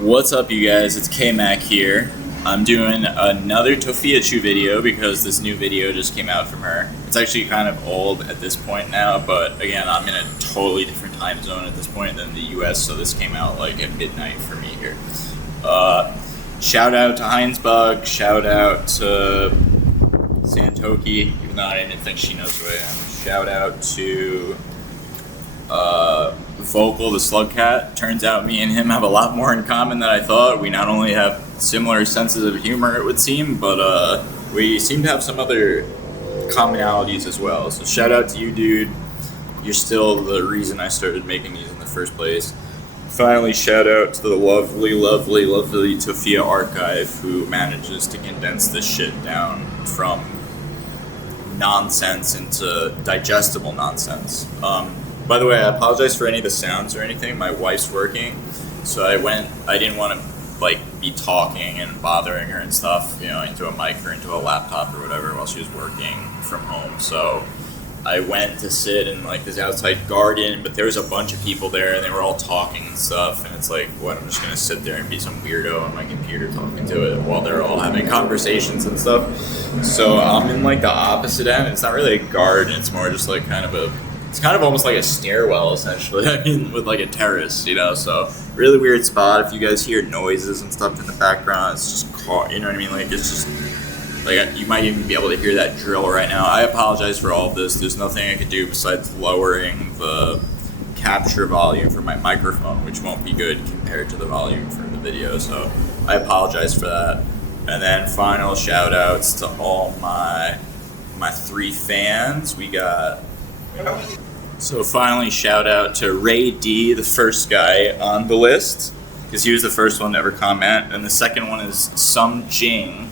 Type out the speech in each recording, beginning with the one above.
What's up, you guys? It's K-Mac here. I'm doing another Tophia video because this new video just came out from her. It's actually kind of old at this point now, but again, I'm in a totally different time zone at this point than the US, so this came out like at midnight for me here. Shout out to Heinsbug, shout out to Santoki, even though I didn't think she knows who I am. Shout out to Vocal, the Slugcat. Turns out me and him have a lot more in common than I thought. We not only have similar senses of humor, it would seem, but we seem to have some other commonalities as well. So shout out to you, dude. You're still the reason I started making these in the first place. Finally, shout out to the lovely Tophia Archive, who manages to condense this shit down from nonsense into digestible nonsense. By the way, I apologize for any of the sounds or anything. My wife's working, so I didn't want to be talking and bothering her and stuff, into a mic or into a laptop or whatever while she was working from home. So I went to sit in this outside garden, but there was a bunch of people there and they were all talking and stuff. And it's like, what? I'm just gonna sit there and be some weirdo on my computer talking to it while they're all having conversations and stuff. So I'm in the opposite end. It's not really a garden. It's more just it's kind of almost like a stairwell, essentially. I mean, with a terrace, so really weird spot. If you guys hear noises and stuff in the background, it's just you know what I mean? It's just you might even be able to hear that drill right now. I apologize for all of this. There's nothing I could do besides lowering the capture volume for my microphone, which won't be good compared to the volume for the video. So I apologize for that. And then final shout outs to all my 3 fans. So finally, shout out to Ray D, the first guy on the list, because he was the first one to ever comment, and the second one is Sum Jing,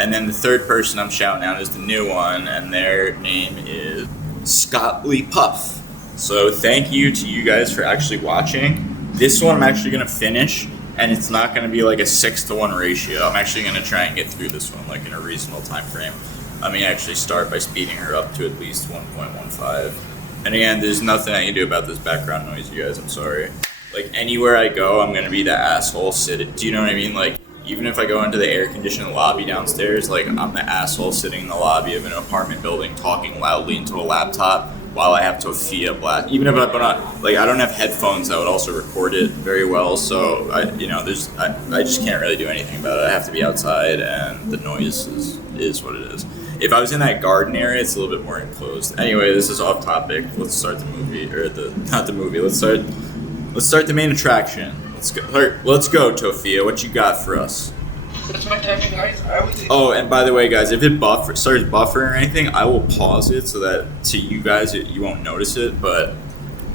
and then the third person I'm shouting out is the new one, and their name is Scottley Puff. So thank you to you guys for actually watching. This one I'm actually going to finish, and it's not going to be a 6-to-1 ratio. I'm actually going to try and get through this one in a reasonable time frame. I mean, actually start by speeding her up to at least 1.15. And again, there's nothing I can do about this background noise, you guys. I'm sorry. Anywhere I go, I'm going to be the asshole sitting. Do you know what I mean? Even if I go into the air-conditioned lobby downstairs, I'm the asshole sitting in the lobby of an apartment building talking loudly into a laptop while I have Tophia blast. Even if I put on, I don't have headphones that would also record it very well. So, I just can't really do anything about it. I have to be outside, and the noise is what it is. If I was in that garden area, it's a little bit more enclosed. Anyway, this is off topic. Let's start the movie, not the movie. Let's start the main attraction. Let's go, Tophia. What you got for us? That's my timing, guys. Oh, and by the way, guys, if it starts buffering or anything, I will pause it so that to you guys you won't notice it. But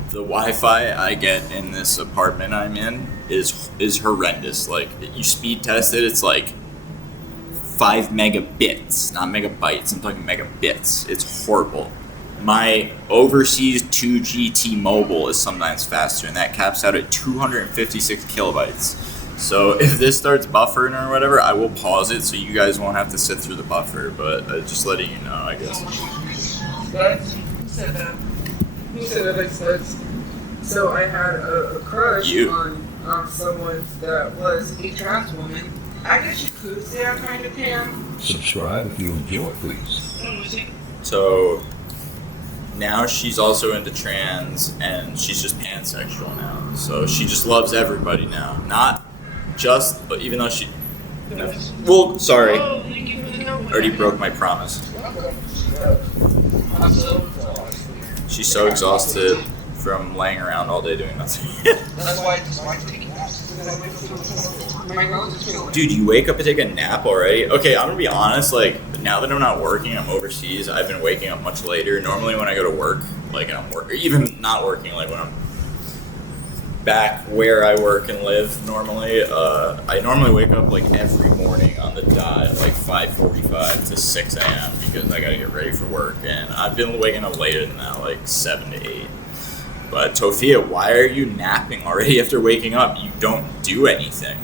the Wi-Fi I get in this apartment I'm in is horrendous. You speed test it, it's 5 megabits, not megabytes. I'm talking megabits. It's horrible. My overseas 2G T-Mobile is sometimes faster, and that caps out at 256 kilobytes. So if this starts buffering or whatever, I will pause it so you guys won't have to sit through the buffer. But just letting you know, I guess. Who said that? Who said that makes sense? So I had a crush on someone that was a trans woman. I guess you could say I kind of am. Subscribe if you enjoy, please. So now she's also into trans, and she's just pansexual now. So she just loves everybody now. Not just, but even though she... No. Well, sorry. Already broke my promise. She's so exhausted from laying around all day doing nothing. That's why it's taking naps. Dude, you wake up and take a nap already? Okay, I'm gonna be honest, now that I'm not working, I'm overseas, I've been waking up much later. Normally when I go to work, and I'm even not working, when I'm back where I work and live normally, I normally wake up every morning on the dot at 5:45 to 6 a.m. because I gotta get ready for work, and I've been waking up later than that, 7 to 8. But Tophia, why are you napping already after waking up? You don't do anything.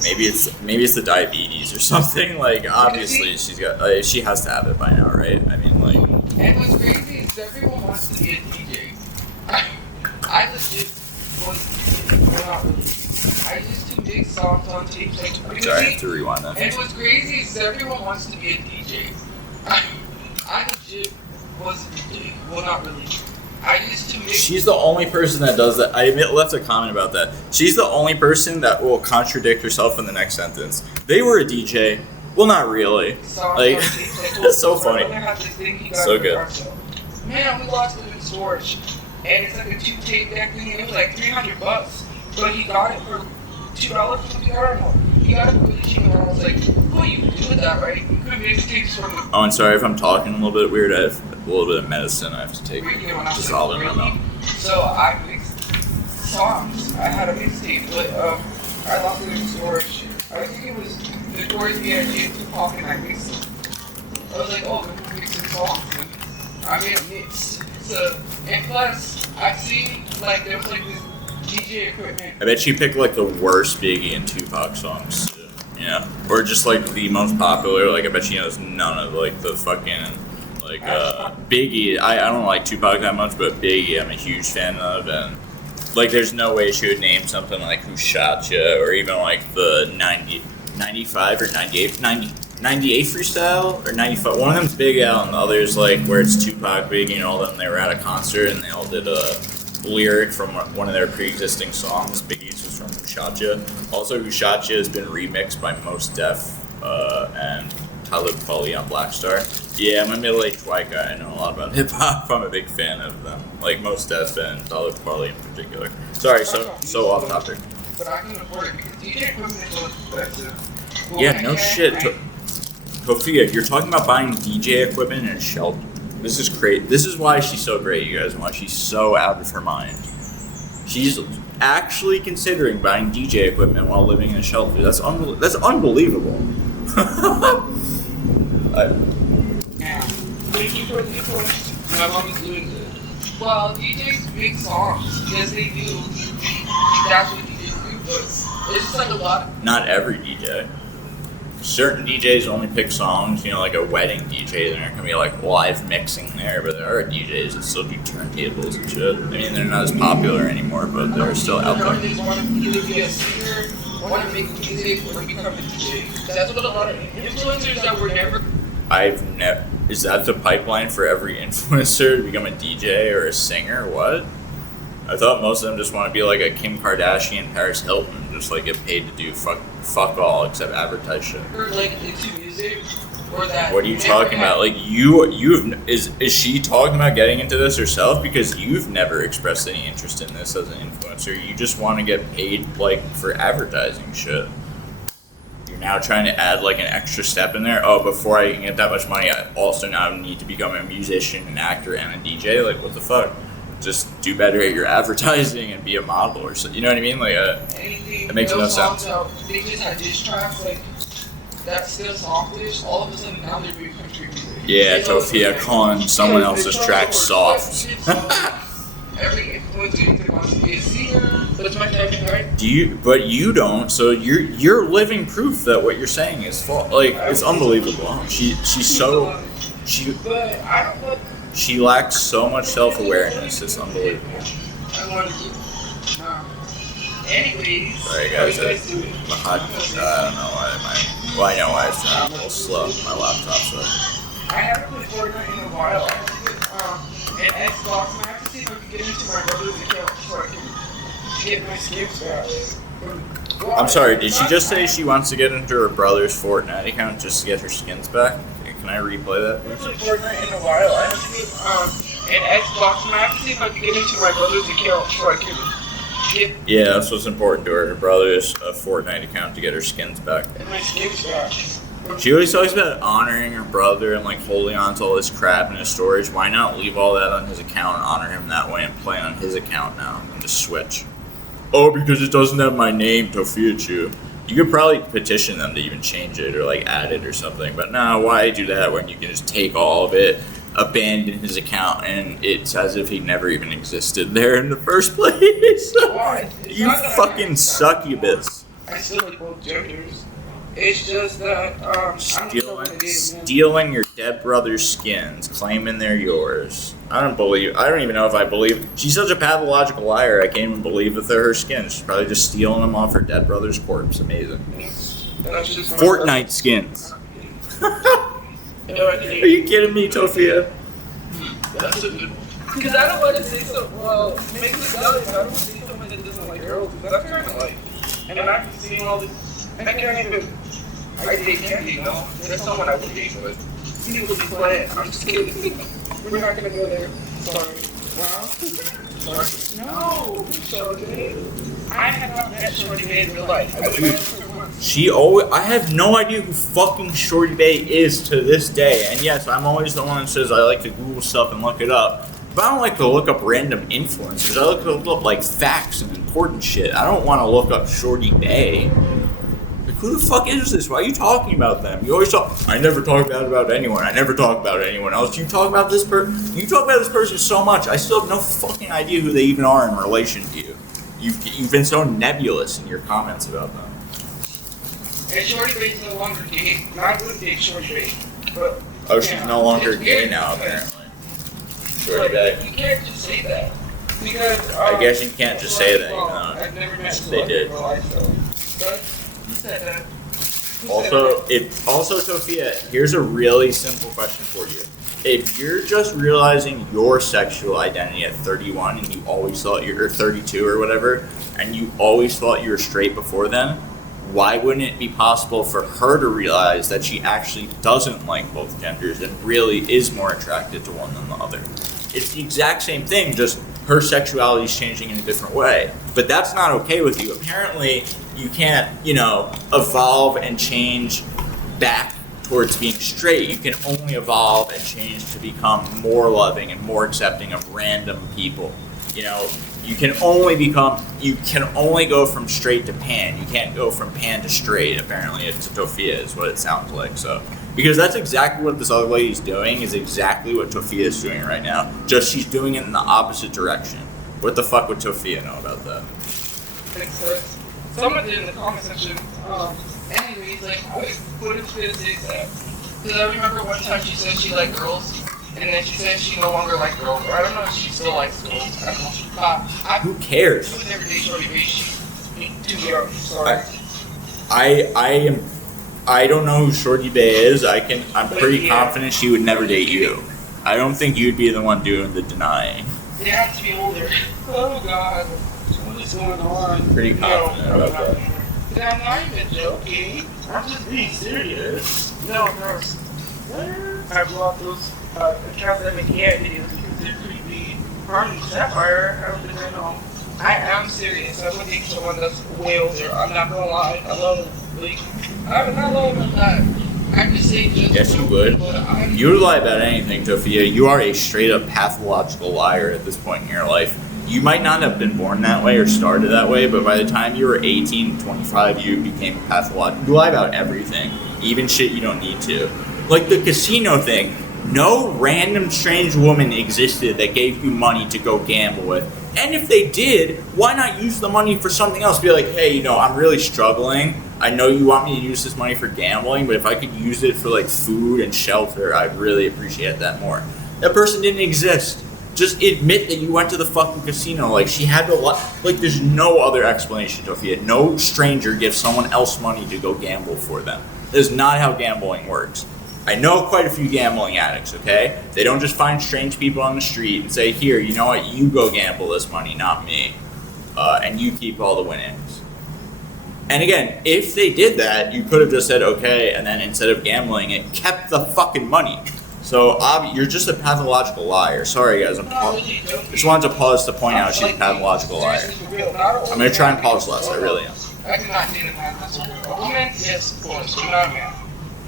Maybe it's the diabetes or something. Obviously she has to have it by now, right? I mean, And what's crazy is everyone wants to be a DJ. I legit was not really. I used to mix songs on tapes. Like, Sorry, I have to rewind that. And what's crazy is everyone wants to be a DJ. I legit was a DJ. Well, not really. I used to mix. She's the only person that does that. I left a comment about that. She's the only person that will contradict herself in the next sentence. They were a DJ. Well, not really. Like, it's so funny. So good. Man, we lost it in storage. And it's like a 2-tape deck thing, and it was like $300. But he got it for $2 or something, I don't know. He got it for really cheap, and I was like, oh, you can do with that, right? You could mix tapes from the... Oh, and sorry if I'm talking a little bit weird. I have a little bit of medicine I have to take. Dissolve in my mouth. So I mixed songs. I had a mixtape, but I lost it in storage. I think it was towards the end of Tupac, and I mixed it. I was like, oh, I'm mixing songs. And I made a mix. So, and plus, I see, like, there was like this DJ equipment. I bet you picked like the worst Biggie and Tupac songs. Yeah. Or just like the most popular. Like, I bet she knows none of like the fucking, like, Biggie. I don't like Tupac that much, but Biggie I'm a huge fan of. And like, there's no way she would name something like Who Shot Ya, or even like the 95 or 98 freestyle, or 95. One of them's Big L, and the other's like where it's Tupac, Biggie, and all of them. They were at a concert and they all did a lyric from one of their pre-existing songs. Biggie's was from Who Shot Ya. Also, Who Shot Ya has been remixed by Mos Def and Talib Kweli on Black Star. Yeah, I'm a middle-aged white guy. I know a lot about hip-hop. I'm a big fan of them, like Mos Def and Talib Kweli in particular. Sorry, so off topic. But I can afford it because DJ equipment is so expensive. Well, yeah, no shit. Tophia, you're talking about buying DJ equipment in a shelter. This is great. This is why she's so great, you guys, and why she's so out of her mind. She's actually considering buying DJ equipment while living in a shelter. That's unbelievable. Yeah. Thank you for the question. My mom is doing good. Well, DJs make songs. Yes, they do. That's what DJs do, but it's just like a lot. Not every DJ. Certain DJs only pick songs, you know, like a wedding DJ, they're not gonna be like live mixing there, but there are DJs that still do turntables and shit. I mean, they're not as popular anymore, but they're still out there. They want to either be a singer, want to make music, or become a DJ. That's what a lot of influencers that were never... Is that the pipeline for every influencer to become a DJ or a singer? What? I thought most of them just want to be like a Kim Kardashian, Paris Hilton, just like get paid to do fuck all except advertise shit. Or like into music, or that. What are you talking about? Like is she talking about getting into this herself? Because you've never expressed any interest in this as an influencer. You just want to get paid like for advertising shit. You're now trying to add like an extra step in there. Oh, before I can get that much money, I also now need to become a musician, an actor, and a DJ. Like, what the fuck? Just do better at your advertising and be a model or so. You know what I mean? Like, it makes no sense. They just had diss tracks like that's still softish. All of a sudden now they're doing country music. Yeah, Tophia calling someone else's track soft. Every influencer wants to be a singer. That's my type, right? But you don't. So you're living proof that what you're saying is false. Like, it's unbelievable. But I don't know. She lacks so much self-awareness. It's unbelievable. Anyways, sorry guys, I don't know why I know why it's running a little slow. My laptop, so. I haven't played Fortnite in a while. I have to get an Xbox, and I have to see if I can get into my brother's account so I can get my skins back. Well, I'm sorry, did she just say she wants to get into her brother's Fortnite account just to get her skins back? Can I replay that? I haven't played Fortnite in a while. I have to get an Xbox, and I have to see if I can get into my brother's account so I can get... Yeah, that's what's important to her. Her brother's Fortnite account to get her skins back. And my skins back. She always talks about honoring her brother and like holding on to all this crap in his storage. Why not leave all that on his account and honor him that way and play on his account now and just switch? Oh, because it doesn't have my name, Tophia Chu. You could probably petition them to even change it or like add it or something. But no, why do that when you can just take all of it, abandon his account, and it's as if he never even existed there in the first place? You fucking succubus. I still like both genders. It's just that stealing your dead brother's skins, claiming they're yours. I don't even know if I believe. She's such a pathological liar. I can't even believe that they're her skins. She's probably just stealing them off her dead brother's corpse. Amazing. Fortnite skins. Are you kidding me, Tophia? That's a good one. Because I don't want to say something, well, make it valid, but I don't want to say something that doesn't like girls, because that's kind of like, and I can see all this, I can't even, I date Candy, you know? There's someone I would date, but people be playing, I'm just kidding. We're not going to go there. Sorry. Well, sorry. No, Shorty. I have not met Shorty Bay in real life. I have no idea who fucking Shorty Bay is to this day, and yes, I'm always the one that says I like to Google stuff and look it up. But I don't like to look up random influencers. I like to look up like facts and important shit. I don't want to look up Shorty Bay. Like, who the fuck is this? Why are you talking about them? You always talk. I never talk bad about anyone. I never talk about anyone else. You talk about this person. You talk about this person so much. I still have no fucking idea who they even are in relation to you. You've been so nebulous in your comments about them. And Shorty Bay's no longer gay. I would date Shorty Bay. But oh, she's no longer gay now, apparently. Shorty Bay. You can't just say that. Because I guess you can't just say that, I've never met they did. Also, Tophia, here's a really simple question for you. If you're just realizing your sexual identity at 31 and you always thought you're 32 or whatever, and you always thought you were straight before then, why wouldn't it be possible for her to realize that she actually doesn't like both genders and really is more attracted to one than the other? It's the exact same thing, just her sexuality is changing in a different way. But that's not okay with you. Apparently, you can't, evolve and change back towards being straight. You can only evolve and change to become more loving and more accepting of random people. You can only go from straight to pan. You can't go from pan to straight, apparently. It's Tophia is what it sounds like. So, because that's exactly what this other lady's doing, is exactly what Tophia is doing right now. Just she's doing it in the opposite direction. What the fuck would Tophia know about that? Someone did in the comment section, anyways, what did she say that? Because I remember one time she said she liked girls, and then she said she no longer liked girls, or I don't know if she still likes girls. I don't know. Who cares? I would never date Shorty Bay. She's too young. Sorry. I don't know who Shorty Bay is. I'm pretty confident she would never date you. I don't think you'd be the one doing the denying. They have to be older. Oh God. What is going on? Pretty confident about that. I'm not even joking. I'm just being serious. No. I blocked those accounts that make videos because they're creepy. Probably Sapphire. I don't think I know. I am serious. I would think someone that's way older. I'm not gonna lie. I love them. I'm not lying about that. I'm just saying. Yes, you would. You would lie about anything, Tophia. You are a straight up pathological liar at this point in your life. You might not have been born that way or started that way, but by the time you were 18, 25, you became pathological. You lie about everything, even shit you don't need to. Like the casino thing. No random strange woman existed that gave you money to go gamble with. And if they did, why not use the money for something else? Be like, hey, I'm really struggling. I know you want me to use this money for gambling, but if I could use it for food and shelter, I'd really appreciate that more. That person didn't exist. Just admit that you went to the fucking casino. She had to there's no other explanation, Tophia. No stranger gives someone else money to go gamble for them. That is not how gambling works. I know quite a few gambling addicts, okay? They don't just find strange people on the street and say, here, you know what, you go gamble this money, not me. And you keep all the winnings. And again, if they did that, you could have just said, okay, and then instead of gambling it, kept the fucking money. So, you're just a pathological liar. Sorry, guys. Just wanted to pause to point out she's a pathological liar. I'm going to try and pause less. I really am. I cannot date a woman. Yes, of course. But not a man.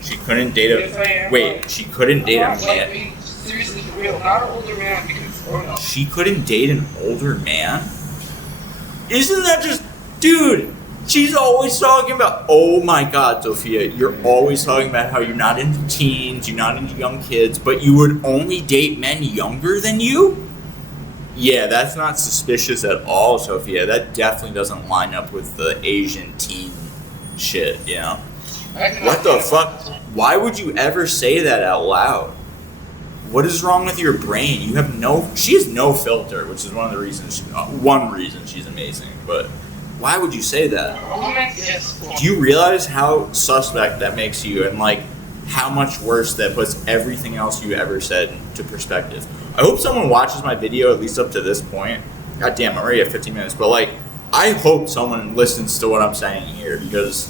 She couldn't date a... Wait, she couldn't date a man? Seriously, for real. Not an older man because... She couldn't date an older man? Isn't that just... Dude... She's always talking about, oh my God, Tophia, you're always talking about how you're not into teens, you're not into young kids, but you would only date men younger than you? Yeah, that's not suspicious at all, Tophia. That definitely doesn't line up with the Asian teen shit, What the fuck? Why would you ever say that out loud? What is wrong with your brain? She has no filter, which is one of the reasons, one reason she's amazing, but why would you say that? Do you realize how suspect that makes you and like how much worse that puts everything else you ever said into perspective? I hope someone watches my video at least up to this point. God damn, I'm already at 15 minutes, but like, I hope someone listens to what I'm saying here because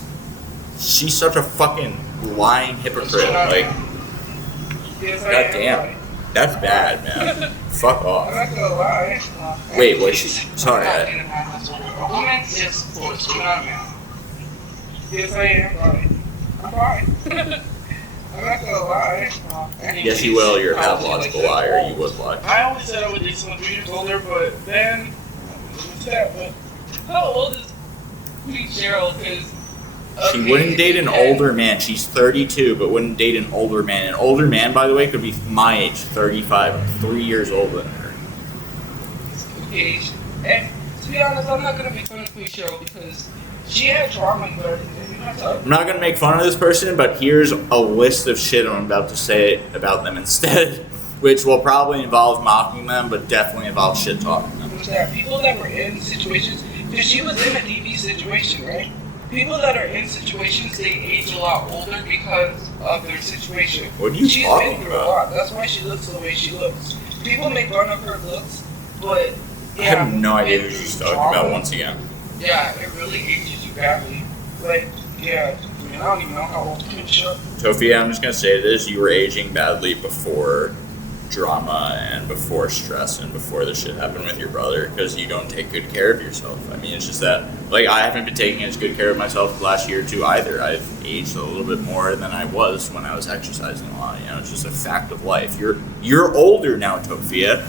she's such a fucking lying hypocrite. Like, God damn. That's bad, man. Fuck off. I'm not gonna lie. Wait, was she? Sorry. Yes, I am. I'm fine. I'm not gonna lie. Yes, you will. You're a pathological liar. You would lie. I always said I would date someone 3 years older, but then what's that? But how old is Cheryl? Because she wouldn't date an older man. She's 32, but wouldn't date an older man. An older man, by the way, could be my age, 35. I'm 3 years older than her. Age. And to be honest, I'm not gonna make fun of Cheryl because she had trauma and everything. I'm not going to make fun of this person, but here's a list of shit I'm about to say about them instead, which will probably involve mocking them, but definitely involve shit talking them. People that were in situations, because she was in a DV situation, right? People that are in situations, they age a lot older because of their situation. What are you She's talking been through about? a lot. That's why she looks the way she looks. People make fun of her looks, but I have no idea who she's talking about once again. Yeah, it really ages you badly. Like, yeah, I mean, I don't even know how old you show. Tophia, I'm just going to say this. You were aging badly before drama and before stress and before this shit happened with your brother because you don't take good care of yourself. I mean, it's just that, like, I haven't been taking as good care of myself the last year or two either. I've aged a little bit more than I was when I was exercising a lot. You know, it's just a fact of life. You're older now, Tophia.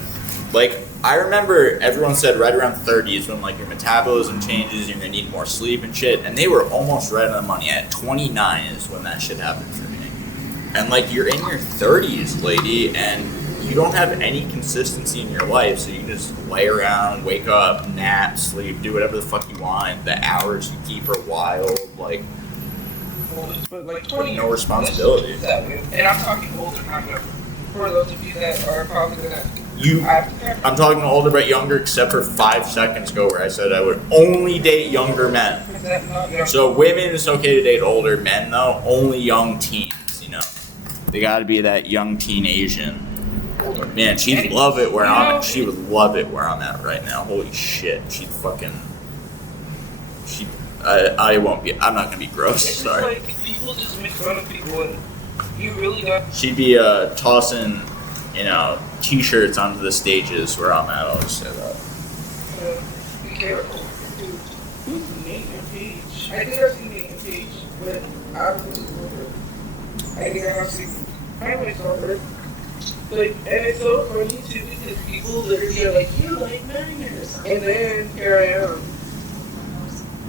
Like, I remember everyone said right around 30 is when, like, your metabolism changes, you're going to need more sleep and shit, and they were almost right on the money. At 29 is when that shit happened for me. And, like, you're in your 30s, lady, and you don't have any consistency in your life, so you just lay around, wake up, nap, sleep, do whatever the fuck you want. The hours you keep are wild, like, But like 20 no responsibility. And I'm talking older, not younger. For those of you that are probably gonna. I'm talking older but younger, except for 5 seconds ago where I said I would only date younger men. So women, it's okay to date older men though, only young teens, you know. They gotta be that young teen Asian. Man, she'd love it where I'm at. She would love it where I'm at right now. Holy shit. I'm not gonna be gross, It's sorry. just like people just make fun of people and you really got. She'd be tossing, you know, t-shirts onto the stages where I'm at, I'll just say that. Be careful. Who's name your page? I think I've seen name your page, but I don't know. I think I have seen. I always saw her. Like, and it's so funny too because people literally are like, you like bangers. And then here I am.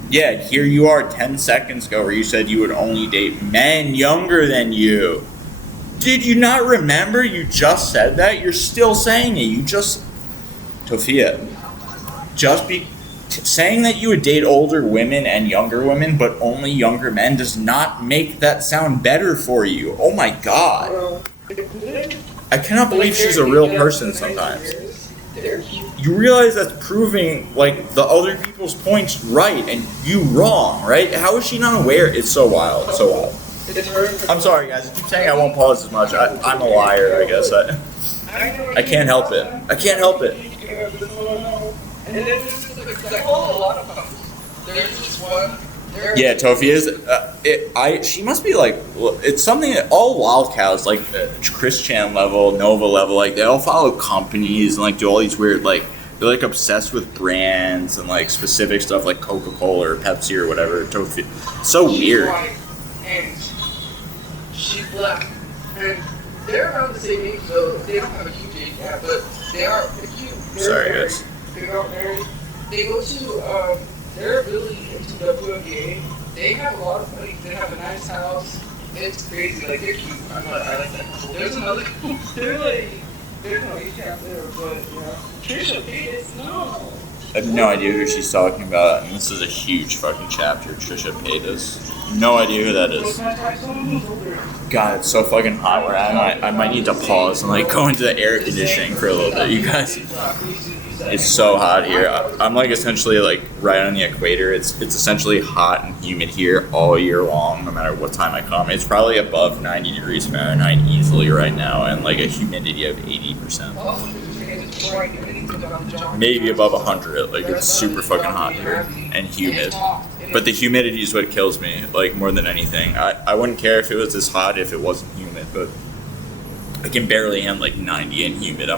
Yeah, here you are 10 seconds ago where you said you would only date men younger than you. Did you not remember? You just said that? You're still saying it. Tophia, saying that you would date older women and younger women, but only younger men does not make that sound better for you. Oh my god. I cannot believe she's a real person sometimes. You realize that's proving, like, the other people's points right and you wrong, right? How is she not aware? It's so wild, so wild. I'm sorry, guys. I keep saying I won't pause as much. I'm a liar, I guess. I can't help it. I can't help it. And then there's like a lot of them. There's this one. Yeah, Tophia's. She must be like. It's something that all wild cows, like Chris Chan level, Nova level, like they all follow companies and like do all these weird like. They're like obsessed with brands and like specific stuff like Coca-Cola or Pepsi or whatever. Tophia. So weird. And she's black. And they're around the same age, so they don't have a huge age gap, but they are cute. Sorry, guys. They got married. They go to, they're really into WNBA. They have a lot of money. They have a nice house. It's crazy. Like, they're cute. I like that. There's another, they're like, there's no age gap there, but, yeah. Trisha Paytas, no. I have no idea who she's talking about, and this is a huge fucking chapter. Trisha Paytas. No idea who that is. God, it's so fucking hot where I might need to pause and like go into the air conditioning for a little bit, you guys. It's so hot here. I'm like essentially like right on the equator. It's essentially hot and humid here all year long, no matter what time I come. It's probably above 90 degrees Fahrenheit easily right now, and like a humidity of 80%. Maybe above 100. Like it's super fucking hot here and humid. But the humidity is what kills me, like more than anything. I wouldn't care if it was this hot if it wasn't humid, but I can barely handle like 90 and humid.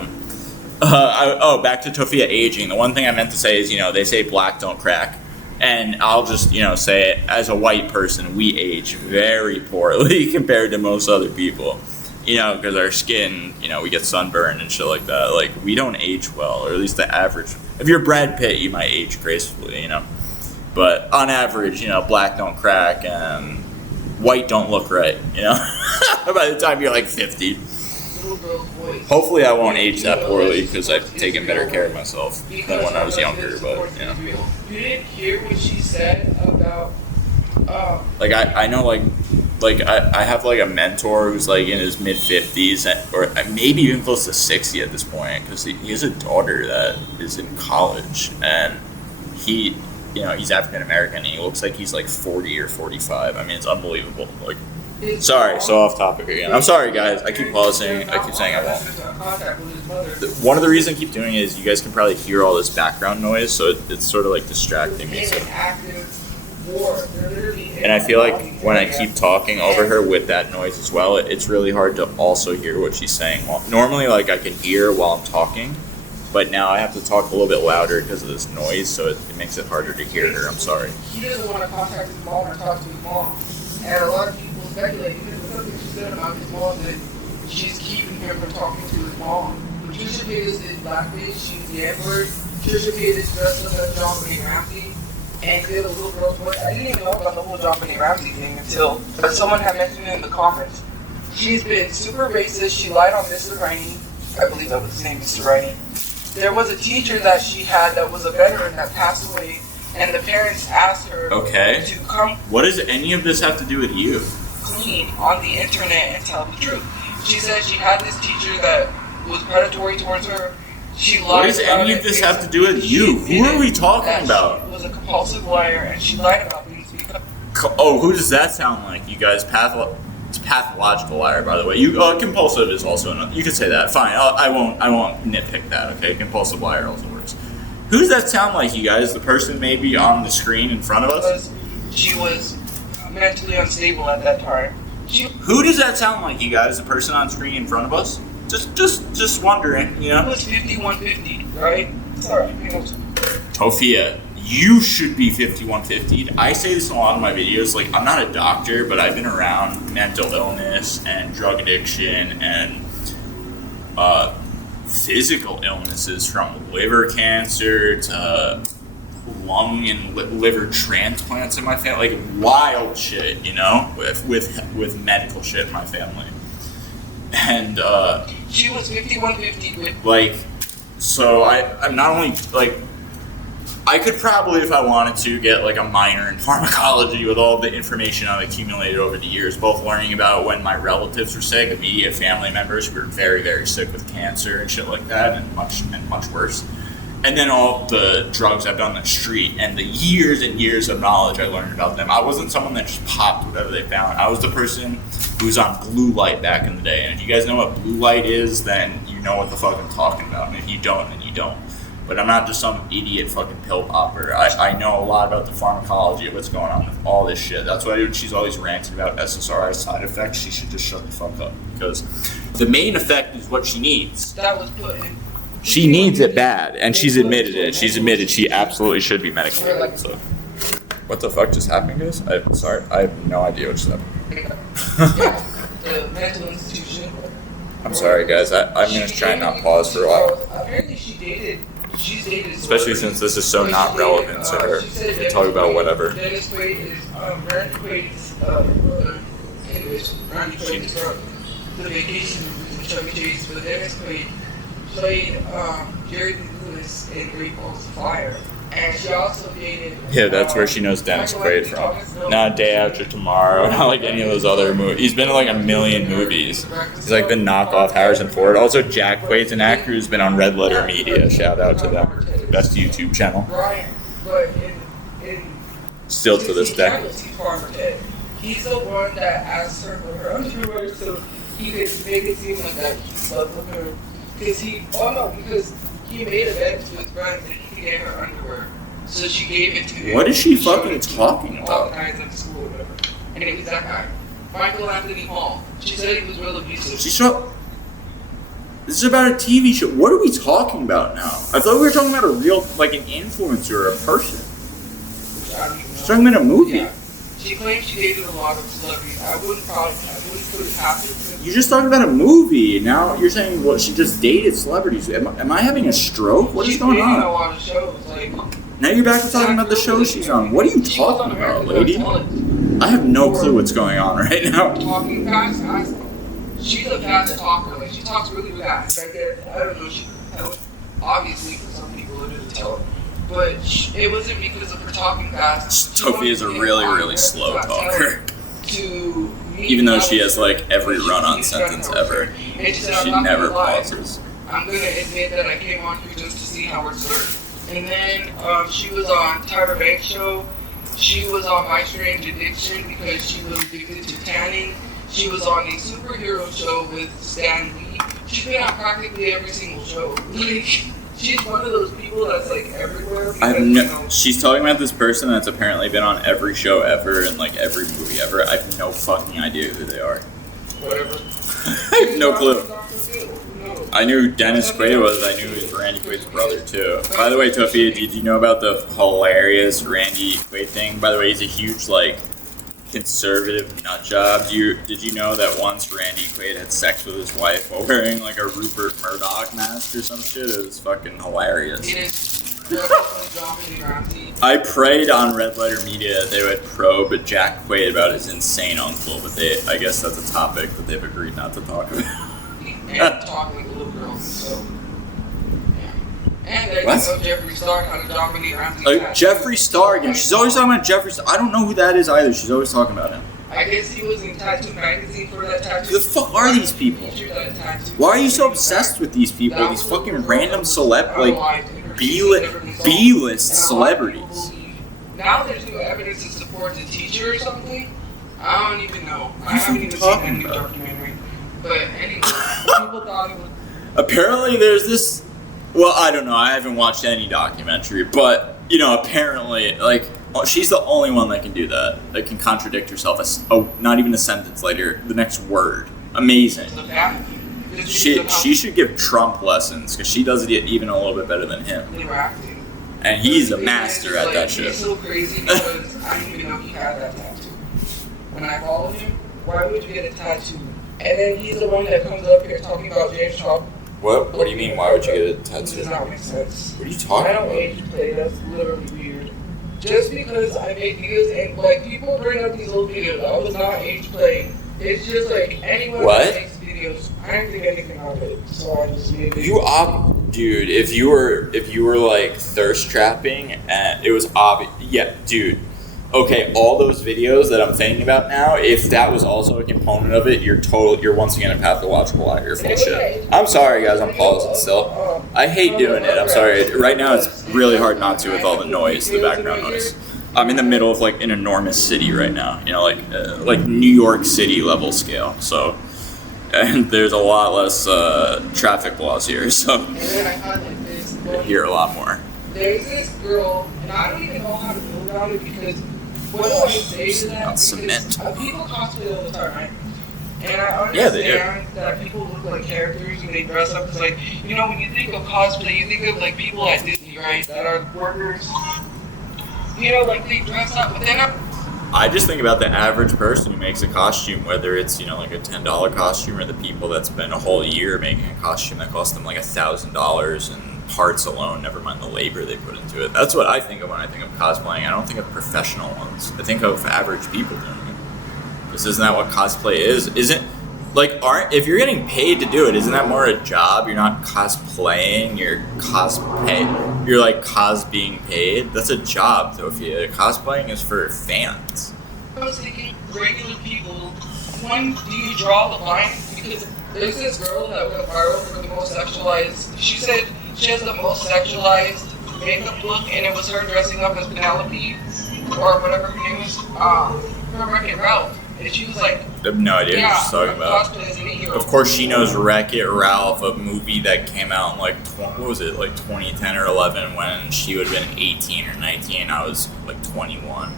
Back to Tophia aging. The one thing I meant to say is, they say black don't crack. And I'll just, say it, as a white person, we age very poorly compared to most other people. Because our skin, we get sunburned and shit like that. Like, we don't age well, or at least the average. If you're Brad Pitt, you might age gracefully, But on average, black don't crack and white don't look right, by the time you're like 50. Hopefully I won't age that poorly because I've taken better care of myself than when I was younger, but, You didn't hear what she said about... Like, I know, I have, like, a mentor who's, like, in his mid-50s, or maybe even close to 60 at this point, because he has a daughter that is in college, and he... he's African-American, and he looks like he's, like, 40 or 45. I mean, it's unbelievable. Like, sorry, so off topic again. I'm sorry, guys. I keep pausing. I keep saying I won't. One of the reasons I keep doing it is you guys can probably hear all this background noise, so it's sort of, like, distracting me. So. And I feel like when I keep talking over her with that noise as well, it's really hard to also hear what she's saying. Normally, like, I can hear while I'm talking, but now I have to talk a little bit louder because of this noise, so it makes it harder to hear her. I'm sorry. He doesn't want to contact his mom or talk to his mom. And a lot of people speculate, because there's nothing she said about his mom, that she's keeping him from talking to his mom. Trisha Paytas did blackface, she's the N-word. Trisha Paytas dressed up as John Benet Ramsey and did a little girl's voice. I didn't even know about the whole John Benet Ramsey thing until someone had mentioned it in the comments. She's been super racist. She lied on Mr. Riney. I believe that was his name, Mr. Riney. There was a teacher that she had that was a veteran that passed away, and the parents asked her to come. What does any of this have to do with you? Clean on the internet and tell the truth. She said she had this teacher that was predatory towards her. She lied. What does any of this have to do with you? Who are we talking about? She was a compulsive liar, and she lied about things because... Oh, who does that sound like? You guys, it's pathological liar, by the way. Compulsive is also another. You could say that. Fine. I won't nitpick that. Okay, compulsive liar also works. Who does that sound like, you guys? The person maybe on the screen in front of us? She was mentally unstable at that time. Who does that sound like, you guys? The person on screen in front of us? Just wondering, It was 5150, right? It's alright. Tophia, you should be 5150'd. I say this in a lot of my videos. Like, I'm not a doctor, but I've been around mental illness and drug addiction and physical illnesses, from liver cancer to lung and liver transplants in my family. Like, wild shit, with medical shit in my family. And she was 5150 with... Like, so I'm not only, like, I could probably, if I wanted to, get like a minor in pharmacology with all the information I've accumulated over the years, both learning about when my relatives were sick, immediate family members who were very, very sick with cancer and shit like that, and much worse. And then all the drugs I've done on the street and the years and years of knowledge I learned about them. I wasn't someone that just popped whatever they found. I was the person who was on blue light back in the day. And if you guys know what blue light is, then you know what the fuck I'm talking about. And if you don't, then you don't. But I'm not just some idiot fucking pill popper. I know a lot about the pharmacology of what's going on with all this shit. That's why she's always ranting about SSRI side effects. She should just shut the fuck up. Because the main effect is what she needs. That was put in. She needs it bad, and she's admitted it. She's admitted she absolutely should be medicated. So, what the fuck just happened, guys? I'm sorry. I have no idea what just happened. The mental institution. I'm sorry, guys. I'm going to try and not pause for a while. Apparently she's dated. Especially since this is so not relevant to her. You can talk about whatever. Dennis Quaid is Randy Quaid's brother. Anyways, Randy Quaid is from the vacation with Chevy Chase, but Dennis Quaid, played Jerry Lewis in Great Balls of Fire. And she also dated... Yeah, that's where she knows Dennis Quaid from. Not Day After Tomorrow, not like any of those other movies. He's been in like a million movies. He's like the knockoff Harrison Ford. Also, Jack Quaid's an actor who's been on Red Letter Media. Shout out to them. Best YouTube channel. But in Still to this day. He's the one that asked her for her underwear so he could make it seem like that he slept with her. Because he made a bet to his friends that he could get her underwear. So she gave it to him. What is she fucking talking about? All the guys at school or whatever. And it was that guy. Michael Anthony Hall. She said he was real abusive. This is about a TV show. What are we talking about now? I thought we were talking about a real, like an influencer or a person. She's talking about a movie. Yeah. She claims she dated a lot of celebrities. I wouldn't put it past it. You just talked about a movie. Now you're saying, well, she just dated celebrities. Am I having a stroke? What is going on? A lot of shows, like, now you're back to talking about the shows she's on. What are you talking about, lady? I have no clue what's going on right now. Talking fast. She's a fast talker. Like, she talks really fast. I don't know. Obviously, for some people, it is a talent. But it wasn't because of her talking fast. Tophia is a really, really slow talker. Even though she has like every run-on sentence ever, she never pauses. I'm gonna admit that I came on here just to see how it started. And then she was on Tyra Banks' show. She was on My Strange Addiction because she was addicted to tanning. She was on a superhero show with Stan Lee. She's been on practically every single show. She's one of those people that's like everywhere. She's talking about this person that's apparently been on every show ever and like every movie ever. I have no fucking idea who they are. Whatever. I have no clue. I knew who Dennis Quaid was. I knew he was Randy Quaid's brother too. By the way, Tophia, did you know about the hilarious Randy Quaid thing? By the way, he's a huge like conservative nut job. Did you know that once Randy Quaid had sex with his wife while wearing like a Rupert Murdoch mask or some shit? It was fucking hilarious. I prayed on Red Letter Media that they would probe Jack Quaid about his insane uncle, but I guess that's a topic that they've agreed not to talk about. And talk like little girls, so. And you know Jeffree Star how to dominate Ramsey. Jeffree Star again. She's always talking about Jeffree Star. I don't know who that is either. She's always talking about him. I guess he was in Tattoo Magazine for that tattoo. Who the fuck are these people? Why are you so obsessed with these people? These fucking random B-list celebrities. Now there's new evidence to support the teacher or something. I don't even know. I haven't even seen any documentary. But anyway, people thought it was... Apparently there's this... Well, I don't know. I haven't watched any documentary, but, you know, apparently, like, she's the only one that can do that. That can contradict herself. Not even a sentence later. The next word. Amazing. She should give Trump lessons, because she does it even a little bit better than him. They were acting. And he's a master at that shit. It's so crazy because I didn't even know he had that tattoo. When I followed him, why would you get a tattoo? And then he's the one that comes up here talking about James Trump. What do you mean, why would you get a tattoo? It does not make sense. What are you talking about? I don't age play, that's literally weird. Just because I make videos and, like, people bring up these old videos, I was not age playing. It's just like, anyone that makes videos, I didn't think anything of it, so I just made it. Dude, if you were like thirst trapping, and it was obvious, yeah, dude. Okay, all those videos that I'm thinking about now, if that was also a component of it, you're once again a pathological liar. You're full of shit. I'm sorry, guys. I'm pausing still. I hate doing it. I'm sorry. Right now, it's really hard not to with all the noise, the background noise. I'm in the middle of like an enormous city right now. You know, like New York City level scale. So, and there's a lot less traffic laws here. So, I hear a lot more. There's this girl, and I don't even know how to feel about it because. What do I say to that? On cement. People cosplay all the time, right? And I understand that people look like characters and they dress up. It's like, you know, when you think of cosplay, you think of like people at Disney, right? That are workers. You know, like they dress up, but then I just think about the average person who makes a costume, whether it's, you know, like a $10 costume or the people that spend a whole year making a costume that costs them like $1,000 and parts alone, never mind the labor they put into it. That's what I think of when I think of cosplaying. I don't think of professional ones. I think of average people doing it. Isn't that what cosplay is? Like, if you're getting paid to do it, isn't that more a job? You're not cosplaying, you're cosplay. You're like being paid. That's a job, Tophia. Cosplaying is for fans. I was thinking, regular people, when do you draw the line? Because there's this girl that went viral for the most sexualized. She said she has the most sexualized makeup look, and it was her dressing up as Penelope, or whatever her name is, from Wreck-It Ralph. And she was like, I have no idea what she's talking about. Of course, she knows Wreck-It Ralph, a movie that came out in like, what was it, like 2010 or 11, when she would have been 18 or 19. I was like 21.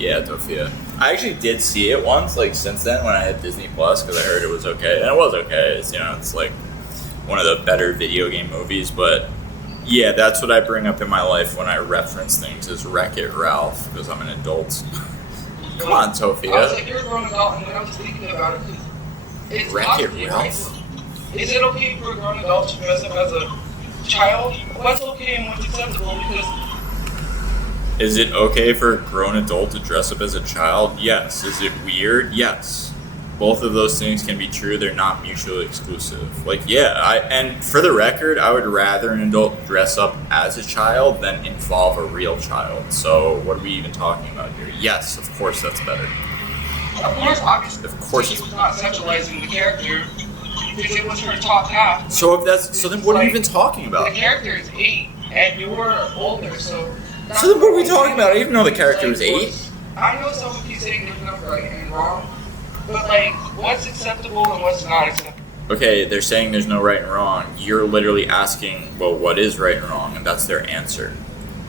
Yeah, Tophia. I actually did see it once, like since then, when I had Disney Plus, because I heard it was okay. And it was okay. It's, it's like one of the better video game movies. But yeah, that's what I bring up in my life when I reference things is Wreck-It Ralph, because I'm an adult. Come on, Tophia. I was like, you're a grown adult, and when I was thinking about it, it's Wreck-It Ralph? Is it okay for a grown adult to dress up as a child? What's okay and what's acceptable? Because is it okay for a grown adult to dress up as a child? Yes. Is it weird? Yes. Both of those things can be true. They're not mutually exclusive. Like, yeah, and for the record, I would rather an adult dress up as a child than involve a real child. So what are we even talking about here? Yes, of course that's better. Of course, obviously, of course she was not sexualizing the character because it was her top half. So then what are you even talking about? The character is 8, and you were older, so then what are we talking about? I didn't even know the character was 8. I know some of you saying there's enough right and wrong. But, like, what's acceptable and what's not acceptable? Okay, they're saying there's no right and wrong. You're literally asking, well, what is right and wrong? And that's their answer.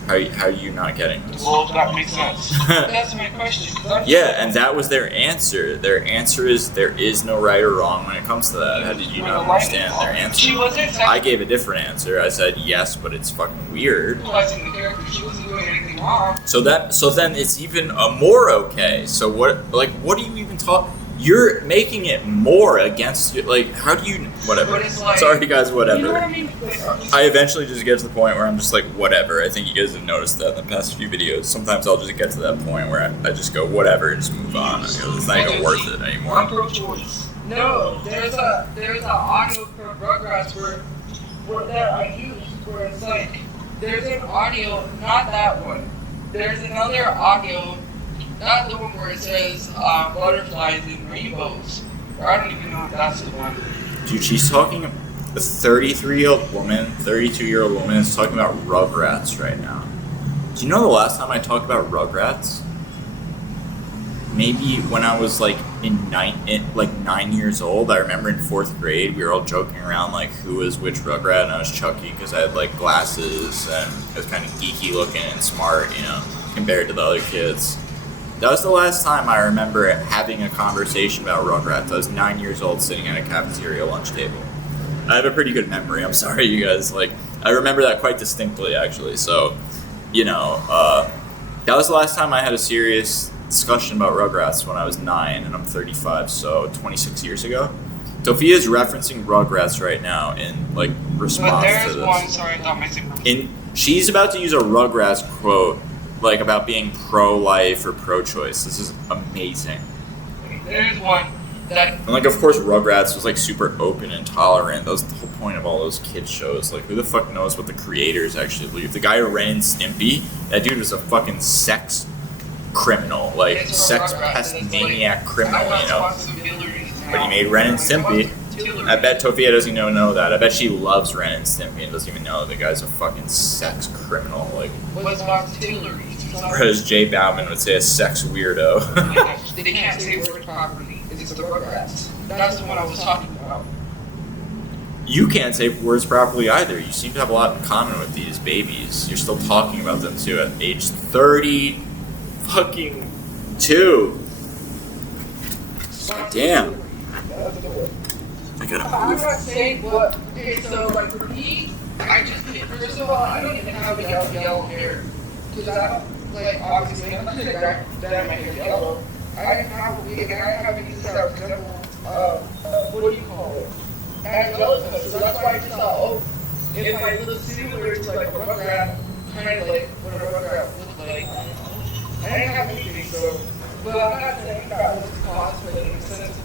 How are you not getting this? Well, that makes sense. That's my question. Yeah, and that was their answer. Their answer is there is no right or wrong when it comes to that. How did you not understand their answer? She wasn't I gave a different answer. I said yes, but it's fucking weird. She wasn't doing anything wrong. So then it's even more okay. So what are you even talking? You're making it more against you. Like, how do you... Whatever. Like, sorry, guys, whatever. You know what I mean? I eventually just get to the point where I'm just like, whatever. I think you guys have noticed that in the past few videos. Sometimes I'll just get to that point where I just go, whatever, and just move on. It's not even worth it anymore. I'm pro-choice. No, there's an audio from Rugrats where that I use where it's like, there's an audio, not that one. There's another audio, not the one where it says butterflies and rainbows. Or I don't even know if that's the one. Dude, she's talking. A 33-year-old woman, 32-year-old woman is talking about Rugrats right now. Do you know the last time I talked about Rugrats? Maybe when I was like 9 years old. I remember in 4th grade we were all joking around like who was which Rugrat, and I was Chucky because I had like glasses and I was kind of geeky looking and smart, compared to the other kids. That was the last time I remember having a conversation about Rugrats. I was 9 years old sitting at a cafeteria lunch table. I have a pretty good memory. I'm sorry, you guys. I remember that quite distinctly, actually. So, that was the last time I had a serious discussion about Rugrats when I was 9, and I'm 35, so 26 years ago. Tophia is referencing Rugrats right now in, response to this. One, sorry, I thought my she's about to use a Rugrats quote, about being pro-life or pro-choice. This is amazing. There's one that... And, of course, Rugrats was, super open and tolerant. That was the whole point of all those kids shows. Who the fuck knows what the creators actually believe? The guy who ran and Stimpy, that dude was a fucking sex criminal. Sex pest maniac criminal, But he made Ren and Stimpy. I bet Tophia doesn't even know that. I bet she loves Ren and Stimpy and doesn't even know the guy's a fucking sex criminal. What's about Taylor? Or as Jay Bauman would say, a sex weirdo. They can't say words properly. It's the Rugrats. That's the one I was talking about. You can't say words properly either. You seem to have a lot in common with these babies. You're still talking about them too at age 30 fucking 2. Damn. I'm not saying what. Okay, so for me, first of all, I don't even have yellow hair. Because I don't, obviously, I'm not going to dye my hair yellow. I have a wig, and I have a that resemble, what do you call it? Angelica. So that's why I just thought, if I look similar to a Rugrat, kind of what a Rugrat looks like. I didn't have anything, so. But I'm not saying that was cosplay in the sense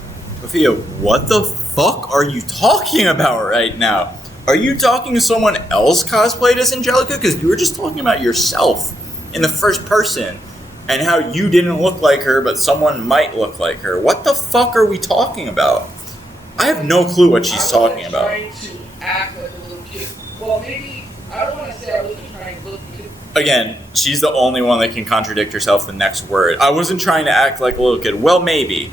Sophia, what the fuck are you talking about right now? Are you talking to someone else cosplayed as Angelica? Because you were just talking about yourself in the first person and how you didn't look like her, but someone might look like her. What the fuck are we talking about? I have no clue what she's talking about. Trying to act like a little kid. Well, maybe I don't want to say I wasn't trying to look. Again, she's the only one that can contradict herself the next word. I wasn't trying to act like a little kid. Well, maybe.